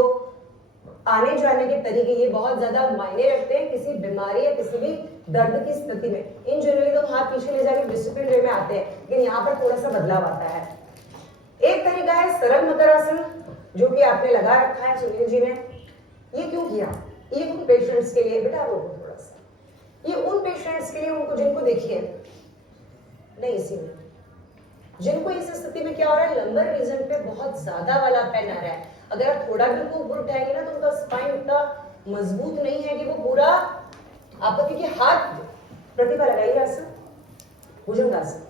आने जाने के तरीके ये बहुत ज्यादा मायने रखते हैं किसी बीमारी या किसी भी दर्द की स्थिति में। इन जनरली तो हाथ पीछे ले जाकर डिसिप्लिन वे में आते हैं, लेकिन यहाँ पर थोड़ा सा बदलाव आता है। एक तरीका है सरल मकरासन, जो कि आपने लगा रखा है सुनील जी ने। ये क्यों किया, ये उन पेशेंट्स के लिए, बेटा रोको थोड़ा सा, ये उन पेशेंट्स के लिए, उनको जिनको देखिए नहीं इसीलिए, जिनको इस स्थिति में क्या हो रहा है, लंबर रीजन पे बहुत ज्यादा वाला पेन आ रहा है। अगर आप थोड़ा भी उनको ऊपर उठाएंगे ना तो उनका स्पाइन उतना मजबूत नहीं है कि वो पूरा आपका, क्योंकि हाथ प्रतिभा लगाइए आसन, भुजंगासन।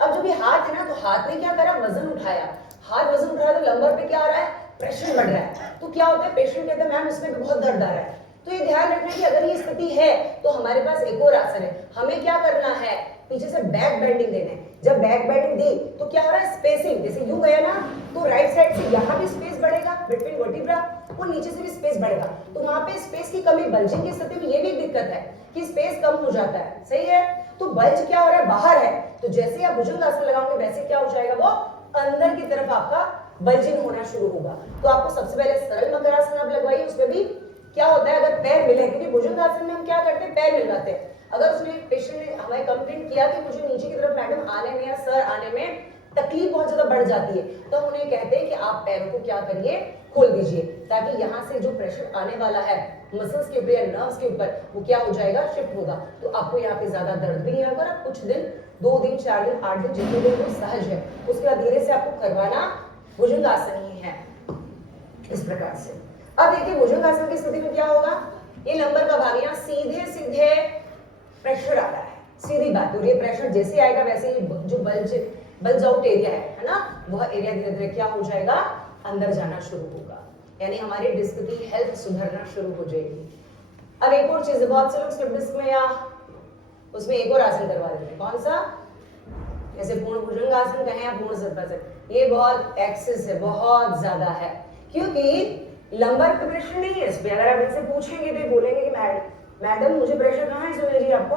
अब जब ये हाथ है ना, तो हाथ ने क्या करा, वजन उठाया, हाथ वजन उठाया तो लंबर पे क्या आ रहा है, प्रेशर बढ़ रहा है। तो क्या होता है, पेशेंट कहते हैं मैम इसमें भी बहुत दर्द आ रहा है। तो ये ध्यान रखना कि अगर ये स्थिति है तो हमारे पास एक और आसन है। हमें क्या करना है, पीछे से बैक बेंडिंग देना है। जब बैक बेंडिंग दी तो क्या हो रहा है, स्पेसिंग, जैसे यूं गया ना तो राइट साइड से यहाँ भी स्पेस बढ़ेगा बिटवीन वर्टिब्रा और नीचे से भी स्पेस बढ़ेगा, तो वहां पे स्पेस की कमी, बल्जिंग की स्थिति में ये भी दिक्कत है कि स्पेस कम हो जाता है, सही है। तो बल्ज क्या हो रहा है, बाहर है, तो जैसे आप भुजंगासन लगाओगे वैसे क्या हो जाएगा, वो अंदर की तरफ आपका बल्जिंग होना शुरू होगा। तो आपको सबसे पहले सरल मकरासन आप लगवाइए, उसमें भी क्या होता है, अगर पैर मिले, क्योंकि भुजंगासन में हम क्या करते हैं, पैर मिल जाते हैं। अगर उसने पेशेंट ने हमें कंप्लेंट किया कि मुझे नीचे की तरफ मैडम आने में या सर आने में तकलीफ बहुत ज्यादा बढ़ जाती है, तो हम उन्हें कहते हैं कि आप पैरों को क्या करिए, खोल दीजिए, ताकि यहाँ से जो प्रेशर आने वाला है मसल्स के ऊपर या नर्व्स के ऊपर, वो क्या हो जाएगा, शिफ्ट होगा। तो आपको यहाँ पे ज्यादा दर्द भी नहीं होगा। आप कुछ दिन, 2 दिन, 4 दिन, 8 दिन, जितने दिन वो सहज है, उसके बाद धीरे से आपको करवाना भुजंगासन ही है, इस प्रकार से। अब देखिए भुजंगासन की स्थिति में क्या होगा, ये नंबर का भाग, यहाँ सीधे सीधे प्रेशर आ रहा है, सीधी बात। और ये प्रेशर जैसे आएगा वैसे ही जो बल्ज आउट एरिया है ना, वह एरिया धीरे धीरे क्या हो जाएगा, अंदर जाना शुरू होगा, यानी हमारी डिस्क की हेल्थ सुधरना शुरू हो जाएगी। अब एक और चीज है, बहुत से लोग स्लिप डिस्क में या उसमें एक और आसन करवा देते हैं, कौन सा, जैसे पूर्ण भुजंगासन कहें या पूर्ण सर्पासन, ये बहुत एक्सेस है, बहुत ज्यादा है, क्योंकि लंबर पे प्रेशर नहीं है इस पे। अगर आप इनसे पूछेंगे तो बोलेंगे कि मैडम मुझे प्रेशर कहाँ है, सुनील जी आपको,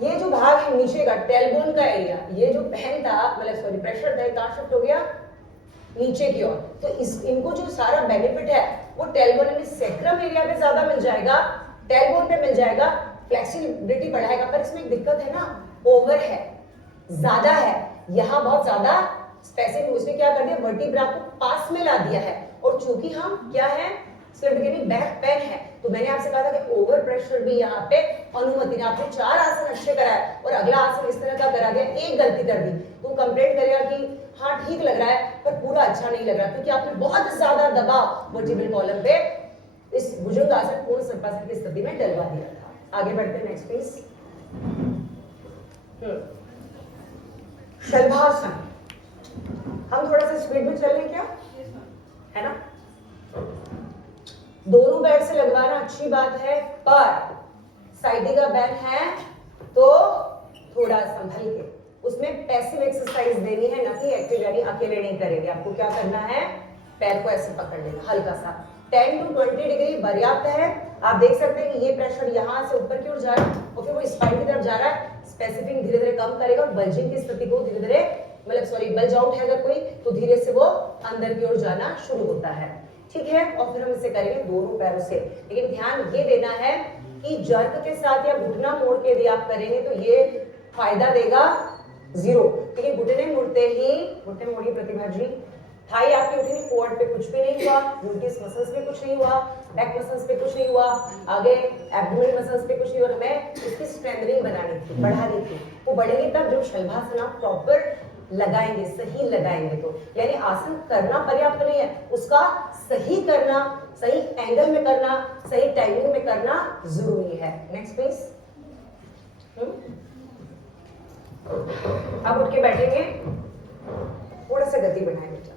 ये जो भाग है नीचे का टेलबोन का एरिया, ये जो पहन था, मतलब सॉरी प्रेशर था, कहाँ शिफ्ट हो गया, नीचे की ओर। तो इनको जो सारा बेनिफिट है वो टेलबोन यानी सेक्रम एरिया पे ज्यादा मिल जाएगा, टेलबोन पे मिल जाएगा, फ्लेक्सिबिलिटी बढ़ाएगा। पर इसमें एक दिक्कत है ना, ओवर है, ज्यादा है, यहाँ बहुत ज्यादा स्पेसिफिक, उसने क्या कर दिया, वर्टिब्रा को पास में ला दिया है। और चूंकि हम क्या है, स्लिप यानी बैक पेन है, तो मैंने आपसे कहा था कि ओवर प्रेशर भी यहाँ पे अनुमति नहीं। आपने 4 आसन अच्छे कराए और अगला आसन इस तरह का करा दिया, एक गलती कर दी तो कंप्लेंट करेगा कि हाँ ठीक लग रहा है पर पूरा अच्छा नहीं लग रहा, क्योंकि आपने बहुत ज्यादा दबाव वर्टिब्रल कॉलम पे इस भुजंगासन पूर्ण सर्पासन की स्थिति में डलवा दिया था। आगे बढ़ते हैं, नेक्स्ट प्लीज। शलभासन, हम थोड़ा सा स्पीड में चल लें क्या, है ना। दोनों पैर से लगवाना अच्छी बात है, पर साइडिका बैन है तो थोड़ा संभल के, उसमें पैसिव एक्सरसाइज देनी है, ना कि एक्टिव, यानी अकेले नहीं करेंगे। आपको क्या करना है, पैर को ऐसे पकड़ लेना हल्का सा, 10 to 20 डिग्री पर्याप्त है। आप देख सकते हैं कि ये प्रेशर यहाँ से ऊपर की ओर जा रहा है और फिर वो स्पाइन की तरफ जा रहा है, स्पेसिफिक धीरे धीरे कम करेगा और बल्जिंग की स्थिति को धीरे धीरे, मतलब सॉरी बल्ज आउट है अगर कोई, तो धीरे से वो अंदर की ओर जाना शुरू होता है, ठीक है। और फिर हम इसे करेंगे दोनों पैरों से, लेकिन ध्यान ये देना है कि जर्क के साथ या घुटना मोड़ के यदि आप करेंगे तो ये फायदा देगा 0, लेकिन घुटने मुड़ते ही, घुटने मोड़िए प्रतिभा जी, थाई आपकी उठी नहीं, कोर पे कुछ भी नहीं हुआ, ग्लूटिस मसल्स पे कुछ नहीं हुआ, बैक मसल्स पे कुछ नहीं हुआ, आगे एब्डोमेन मसल्स पे कुछ नहीं हुआ। हमें इसकी स्ट्रेंथनिंग बनानी थी, बढ़ानी थी, वो बढ़ेगी तब जब शलभासन आप प्रॉपर लगाएंगे, सही लगाएंगे तो, यानी आसन करना पर्याप्त नहीं है, उसका सही करना, सही एंगल में करना, सही टाइमिंग में करना जरूरी है। Next please. आप उठ के बैठेंगे, थोड़ा सा गति बढ़ाएं बेटा,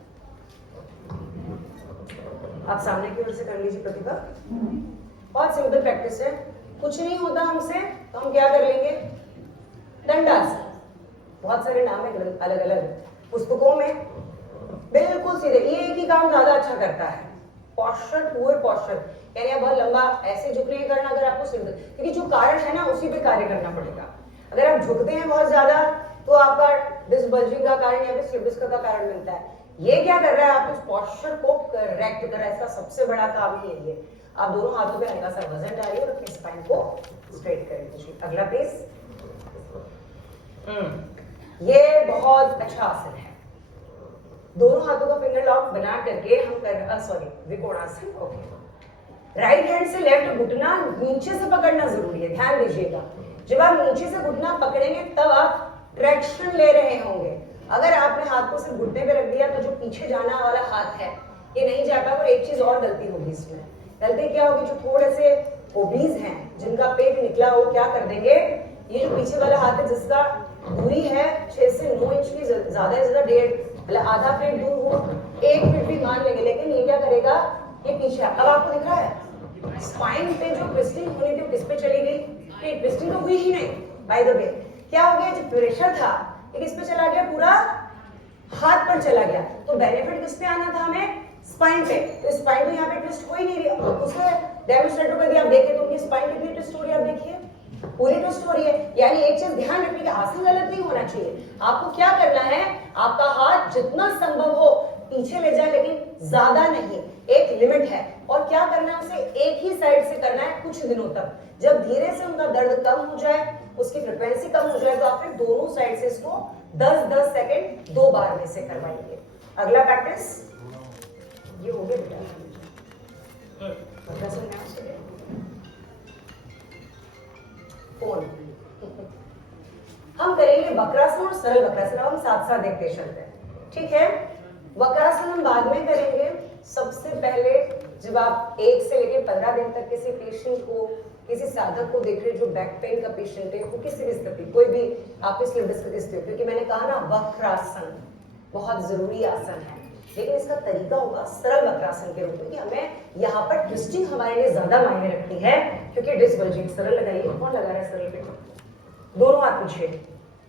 आप सामने की ओर से कर लीजिए प्रतिभा, बहुत सिंपल प्रैक्टिस है, कुछ नहीं होता हमसे तो हम क्या कर लेंगे, दंडासन, बहुत सारे नाम है अलग अलग पुस्तकों में, बिल्कुल सीधे, ये एक ही काम ज्यादा अच्छा करता है, पॉस्चर, पुअर पॉस्चर, यानी आप बहुत लंबा ऐसे झुक नहीं करना अगर आपको सिंपल, क्योंकि जो कारण है ना उसी पे कार्य करना पड़ेगा। अगर आप झुकते हैं बहुत ज्यादा तो आपका डिस्क बल्जिंग का कारण या फिर स्लिप डिस्क का कारण मिलता है। ये क्या कर रहा है, आप इस पॉस्चर को करेक्ट कर रहा है, इसका सबसे बड़ा काम ही है ये। आप दोनों हाथों पे हल्का सा वजन डालिए और अपने स्पाइन को स्ट्रेट करें। अगला प्लीज। ये बहुत अच्छा आसन है, दोनों हाथों का फिंगर लॉक बना करके हम कर, सॉरी विकोणासन, ओके। राइट हैंड से लेफ्ट घुटना नीचे से पकड़ना जरूरी है, ध्यान दीजिएगा। जब आप नीचे से घुटना पकड़ेंगे तब आप ट्रैक्शन ले रहे होंगे। अगर आपने हाथ को सिर्फ घुटने पे रख दिया तो जो पीछे जाना वाला हाथ है ये नहीं जा पाएगा। और एक चीज और गलती होगी इसमें, गलती क्या होगी, जो थोड़े से ओबीज हैं जिनका पेट निकला वो क्या कर देंगे, ये जो पीछे वाला हाथ है जिसका दूरी है 6 से 9 इंच की, ज्यादा से ज्यादा 1.5 मतलब आधा फीट दूर हो, 1 फीट भी मान लेंगे, लेकिन ये क्या करेगा, ये पीछे। अब आपको दिख रहा है स्पाइन पे जो ट्विस्टिंग होनी थी किस पे चली गई, ये ट्विस्टिंग तो हुई ही नहीं। बाय द वे क्या हो गया, जो प्रेशर था ये किस पे चला गया, पूरा हाथ पर चला गया। तो बेनिफिट किस पे आना था हमें, स्पाइन पे। तो स्पाइन तो यहाँ पे ट्विस्ट हो ही नहीं रही, उसने डेमोन्स्ट्रेट कर दिया। आप देखें तो उनकी स्पाइन कितनी ट्विस्ट हो रही है, आप देखिए पूरी ट्विस्ट हो रही है। यानी एक चीज ध्यान रखिए कि आसन गलत नहीं होना चाहिए। आपको क्या करना है, आपका हाथ जितना संभव हो पीछे ले जाए, लेकिन ज्यादा नहीं, एक लिमिट है। और क्या करना है, उसे एक ही साइड से करना है कुछ दिनों तक। जब धीरे से उनका दर्द कम हो जाए, उसकी फ्रिक्वेंसी कम हो जाए, तो आप फिर दोनों साइड से इसको 10-10 सेकेंड 2 बार में से करवाइए। अगला प्रैक्टिस ये हो गया बेटा, फोन हम करेंगे वक्रासन और सरल वक्रासन। हम साथ साथ देखते चलते हैं, ठीक है। वक्रासन हम बाद में करेंगे। सबसे पहले जब आप 1 से लेकर 15 दिन तक किसी पेशेंट को, किसी साधक को देख रहे जो बैक पेन का पेशेंट है, वो किसी भी स्थिति, कोई भी आप इसलिए डिस्कस, क्योंकि मैंने कहा ना वक्रासन बहुत जरूरी आसन है, लेकिन इसका तरीका होगा सरल वक्रासन के रूप में, कि हमें यहाँ पर ट्विस्टिंग हमारे लिए ज्यादा मायने रखती है, क्योंकि डिसबल्जिंग। सरल लगाइए, कौन लगा रहा है सरल पे, दोनों हाथ पीछे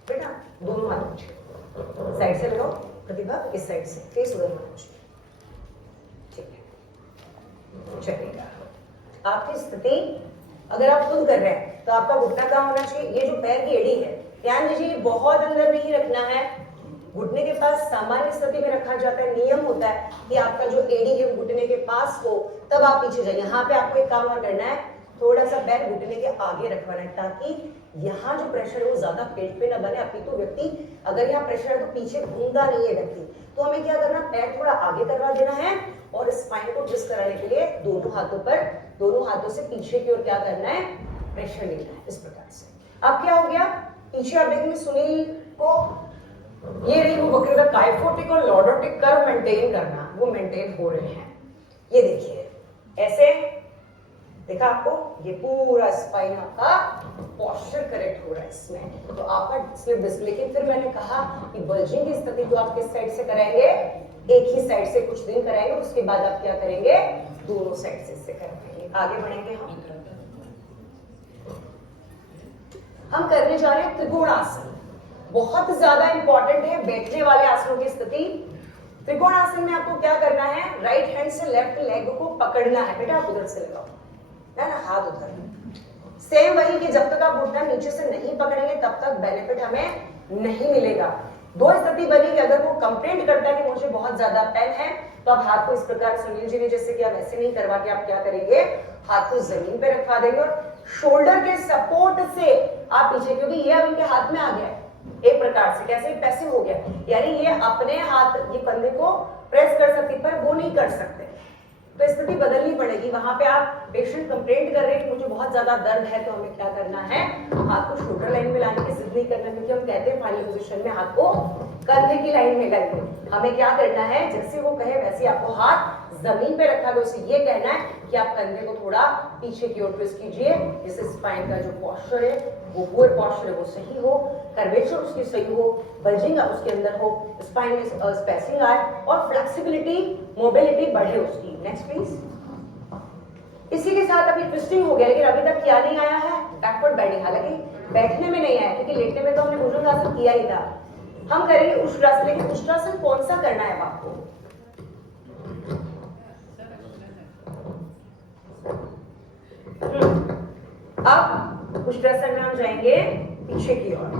बेटा, दोनों हाथ पीछे, साइड से लगाओ प्रतिभा, इस साइड से फेस उधर होना चाहिए, ठीक है। चलेगा। आपकी स्थिति अगर आप खुद कर रहे हैं तो आपका घुटना कहाँ होना चाहिए, ये जो पैर की एड़ी है, ध्यान दीजिए बहुत अंदर नहीं रखना है, घुटने के पास सामान्य स्थिति में रखा जाता है। नियम होता है कि आपका जो एड़ी है वो घुटने के पास हो, तब आप पीछे जाइए। यहाँ पे आपको एक काम और करना है, थोड़ा सा पैर घुटने के आगे रखवाना है, ताकि यहाँ जो प्रेशर है वो ज्यादा पेट पे ना बने। अभी तो व्यक्ति अगर यहाँ प्रेशर है तो पीछे घूमता नहीं है व्यक्ति, तो हमें क्या करना, पैर थोड़ा आगे करवा देना है और स्पाइन को ट्विस्ट कराने के लिए दोनों हाथों पर, दोनों हाथों से पीछे की ओर क्या करना है, प्रेशर लेना है, इस प्रकार से। अब क्या हो गया, पीछे आप देखेंगे सुनील को ये रही वो वक्रता, काइफोटिक और लॉर्डोटिक कर्व मेंटेन करना, वो मेंटेन हो रहे हैं। ये देखिए ऐसे देखा आपको, ये पूरा स्पाइन आपका पोस्चर करेक्ट हो रहा है इसमें, तो आपका स्लिप डिस्क। लेकिन फिर मैंने कहा कि बल्जिंग की स्थिति तो आप किस साइड से कराएंगे, एक ही साइड से कुछ दिन कराएंगे, उसके बाद आप क्या करेंगे, दोनों साइड से इससे कराएंगे। आगे बढ़ेंगे हम करने जा रहे हैं त्रिकोणासन। बहुत ज्यादा इंपॉर्टेंट है बैठने वाले आसनों की स्थिति। त्रिकोणासन में आपको क्या करना है, राइट हैंड से लेफ्ट लेग को पकड़ना है बेटा, आप उधर से लगाओ है ना, हाथ उधर। सेम वही कि जब तक आप घुटना नीचे से नहीं पकड़ेंगे तब तक बेनिफिट हमें नहीं मिलेगा। दो स्थिति बनेगी, अगर वो कंप्लेंट करता है कि मुझे बहुत ज्यादा पेन है, तो आप हाथ को इस प्रकार, सुनील जी ने जैसे कि आप वैसे नहीं करवा के आप क्या करेंगे, हाथ को जमीन पे रखवा देंगे और शोल्डर के सपोर्ट से आप पीछे, क्योंकि ये अब इनके हाथ में आ गया है एक प्रकार से, कैसे पैसिव हो गया, यानी ये अपने हाथ ये कंधे को प्रेस कर सकते पर वो नहीं कर सकते, तो स्थिति बदलनी पड़ेगी। वहां पे आप पेशेंट कंप्लेंट कर रहे हैं कि मुझे बहुत ज्यादा दर्द है, तो हमें क्या करना है, हाथ को शोल्डर लाइन में लाने की जिद नहीं करना, क्योंकि हम कहते हैं फाइनल पोजीशन में हाथ को कंधे की लाइन में लाइए। हमें क्या करना है, जैसे वो कहे वैसे आपको हाथ जमीन पे रखा है, उसे ये कहना है कि आप कंधे को थोड़ा पीछे की ओर ट्विस्ट कीजिए, जिससे स्पाइन का जो पोस्चर है वो पुअर पोस्चर है वो सही हो, कर्वेचर उसकी सही हो, बल्जिंग उसके अंदर हो, स्पाइन में स्पेसिंग आए और फ्लेक्सिबिलिटी मोबिलिटी बढ़े उसकी। Next please. इसी के साथ अभी ट्विस्टिंग हो गया, लेकिन अभी तक क्या नहीं आया है, बैकवर्ड बेंडिंग। हालांकि बैठने में नहीं आया, क्योंकि लेटने में तो हमने भुजंगासन किया ही था। हम करेंगे उष्ट्रासन, लेकिन उष्ट्रासन कौन सा करना है आपको, अब उष्ट्रासन में हम जाएंगे पीछे की ओर,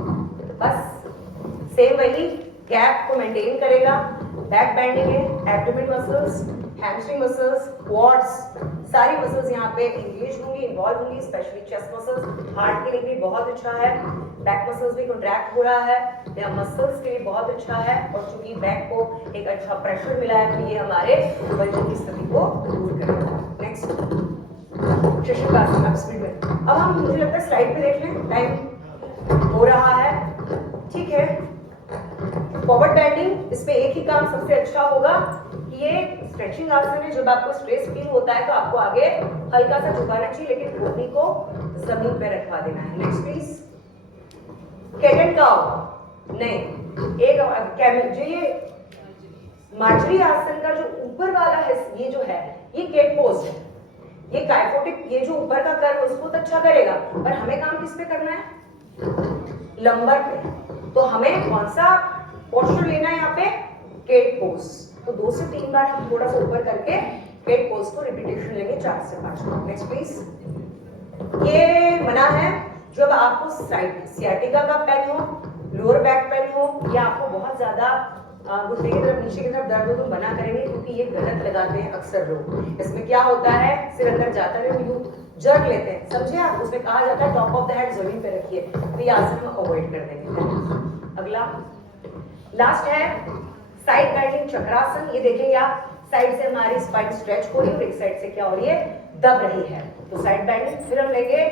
बस सेम वही गैप को मेंटेन करेगा। बैक बेंडिंग है, abdomen muscles, hamstring muscles, quads, सारी मसल्स यहाँ पे इंगेज होंगी, इन्वॉल्व होंगी, स्पेशली चेस्ट मसल्स हार्ट के लिए भी बहुत अच्छा है, बैक मसल्स भी कॉन्ट्रैक्ट हो रहा है, यहाँ मसल्स के लिए बहुत अच्छा है, और चूंकि बैक को एक अच्छा प्रेशर मिला है तो ये हमारे बल्जिंग की स्थिति को दूर करेगा। नेक्स्ट शशकासन, अब स्पीड में। अब हम, मुझे लगता है स्लाइड पे देख लें, टाइम हो रहा है, ठीक है। फॉरवर्ड बेंडिंग, इस पे एक ही काम सबसे अच्छा होगा कि ये स्ट्रेचिंग आसन है, जब आपको स्ट्रेस फील होता है तो आपको आगे हल्का सा झुकाना चाहिए, लेकिन घुटने को जमीन पे रखवा देना है। Next please. Cat and cow नहीं, एक कैमल, जो ये मार्जरी आसन का जो ऊपर वाला है, ये जो है ये कैट पोज है, ये काइफोटिक, ये जो ऊपर का कर्व उसको तो अच्छा करेगा, पर हमें काम किस पे करना है? लंबर पे। तो हमें कौन सा पोस्चर लेना है यहाँ पे? Cat pose. तो 2 से 3 बार हम थोड़ा सा ऊपर करके केट पोज को रिपीटेशन लेंगे 4 से 5 बार। Next please. ये मना है जब आपको साइड सियाटिका का पेन हो, लोअर बैक पेन हो, या आपको बहुत ज्यादा घुटने की तरफ नीचे की तरफ दर्द हो, तो मना करेंगे, क्योंकि ये गलत लगाते हैं अक्सर लोग। इसमें क्या होता है, सिर अंदर जाता है, यूं जर्क लेते हैं, समझे आप? उसमें कहा जाता है टॉप ऑफ द हेड जमीन पे रखिए, तो ये आसन हम अवॉइड कर देंगे। अगला लास्ट है साइड बेंडिंग चक्रासन। ये देखेंगे आप, साइड से हमारी स्पाइन स्ट्रेच हो रही है और एक साइड से क्या हो रही है? दब रही है। तो साइड बेंडिंग। फिर हम लेंगे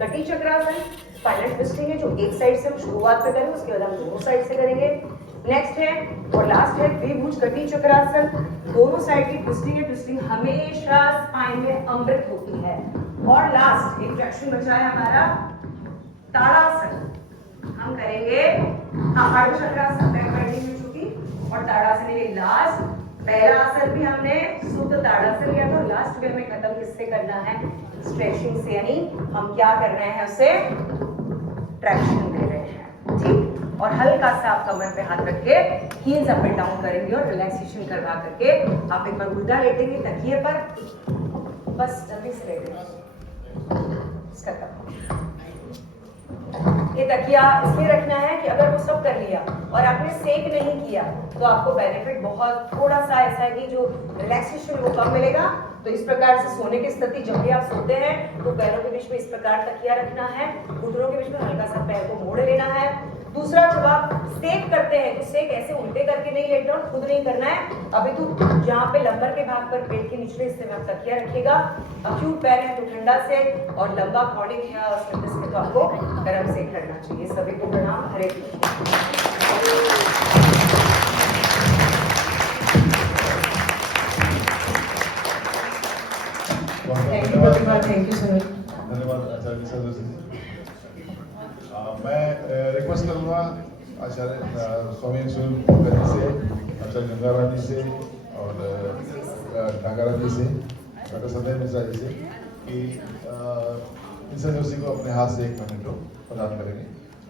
कटी चक्रासन, स्पाइनल ट्विस्टिंग है, जो एक साइड से हम शुरुआत में करेंगे, उसके बाद हम दोनों साइड से करेंगे। नेक्स्ट है और लास्ट है द्विभुज कटी चक्रासन। दोनों साइड की ट्विस्टिंग है, ट्विस्टिंग हमेशा स्पाइन में अमृत होती है। और लास्ट एक फ्रैक्शन बचा है हमारा ताड़ासन। हम करेंगे अर्ध चक्रासन, बैक बेंडिंग में चुकी, और ताड़ासन के लास्ट। पहला आसन भी हमने शुद्ध ताड़ासन लिया था, लास्ट में हमें खत्म किससे करना है? स्ट्रेचिंग से, यानी हम क्या कर रहे हैं? उसे ट्रैक्शन दे रहे हैं, ठीक। और हल्का सा आप कमर पे हाथ रख के हील्स अप एंड डाउन करेंगे और रिलैक्सेशन करवा करके आप एक बार उल्टा लेटेंगे तकिए पर, बस जल्दी से लेटेंगे। ये तकिया इसलिए रखना है कि अगर वो सब कर लिया और आपने सेक नहीं किया, तो आपको बेनिफिट बहुत थोड़ा सा ऐसा है कि जो रिलैक्सेशन वो कम मिलेगा। तो इस प्रकार से सोने की स्थिति जब भी आप सोते हैं, तो पैरों के बीच में इस प्रकार तकिया रखना है, घुटनों के बीच में हल्का सा पैर को मोड़ लेना है। दूसरा, जब आप सेक करते हैं तो सेक ऐसे उल्टे करके नहीं लेटना और खुद नहीं करना है। अभी तो जहाँ पे लंबर के भाग पर पेट के निचले हिस्से में आप तकिया रखिएगा। अक्यूट पैर है तो ठंडा सेक, और लंबा क्रॉनिक है और स्टिफनेस के तो आपको गर्म सेक करना चाहिए। सभी को प्रणाम। हरे कृष्ण। Thank you Sunil. धन्यवाद आचार्य सर जी। मैं रिक्वेस्ट करूंगा आचार्य स्वामी सुनील जी से, आचार्य गंगाराम जी से और नागाराम जी से, डॉक्टर संजय मिश्रा जी से कि मिश्रा जोशी को अपने हाथ से 1 मिनट को प्रदान करेंगे,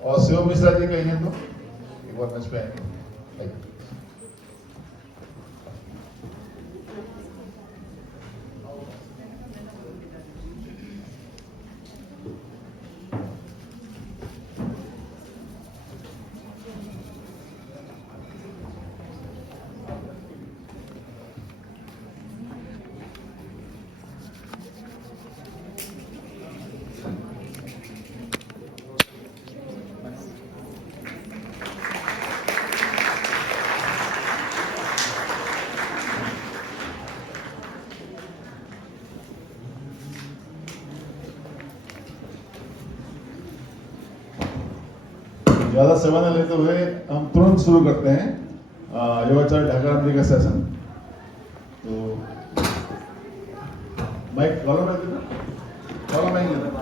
और शिव मिश्रा जी कहीं तो एक बार मंच पे आएंगे। ज्यादा समय न लेते हुए हम तुरंत शुरू करते हैं योगाचार्य ढाकाराम जी का सेशन। तो माइक कॉलर में देना, कॉलर में ही लेना।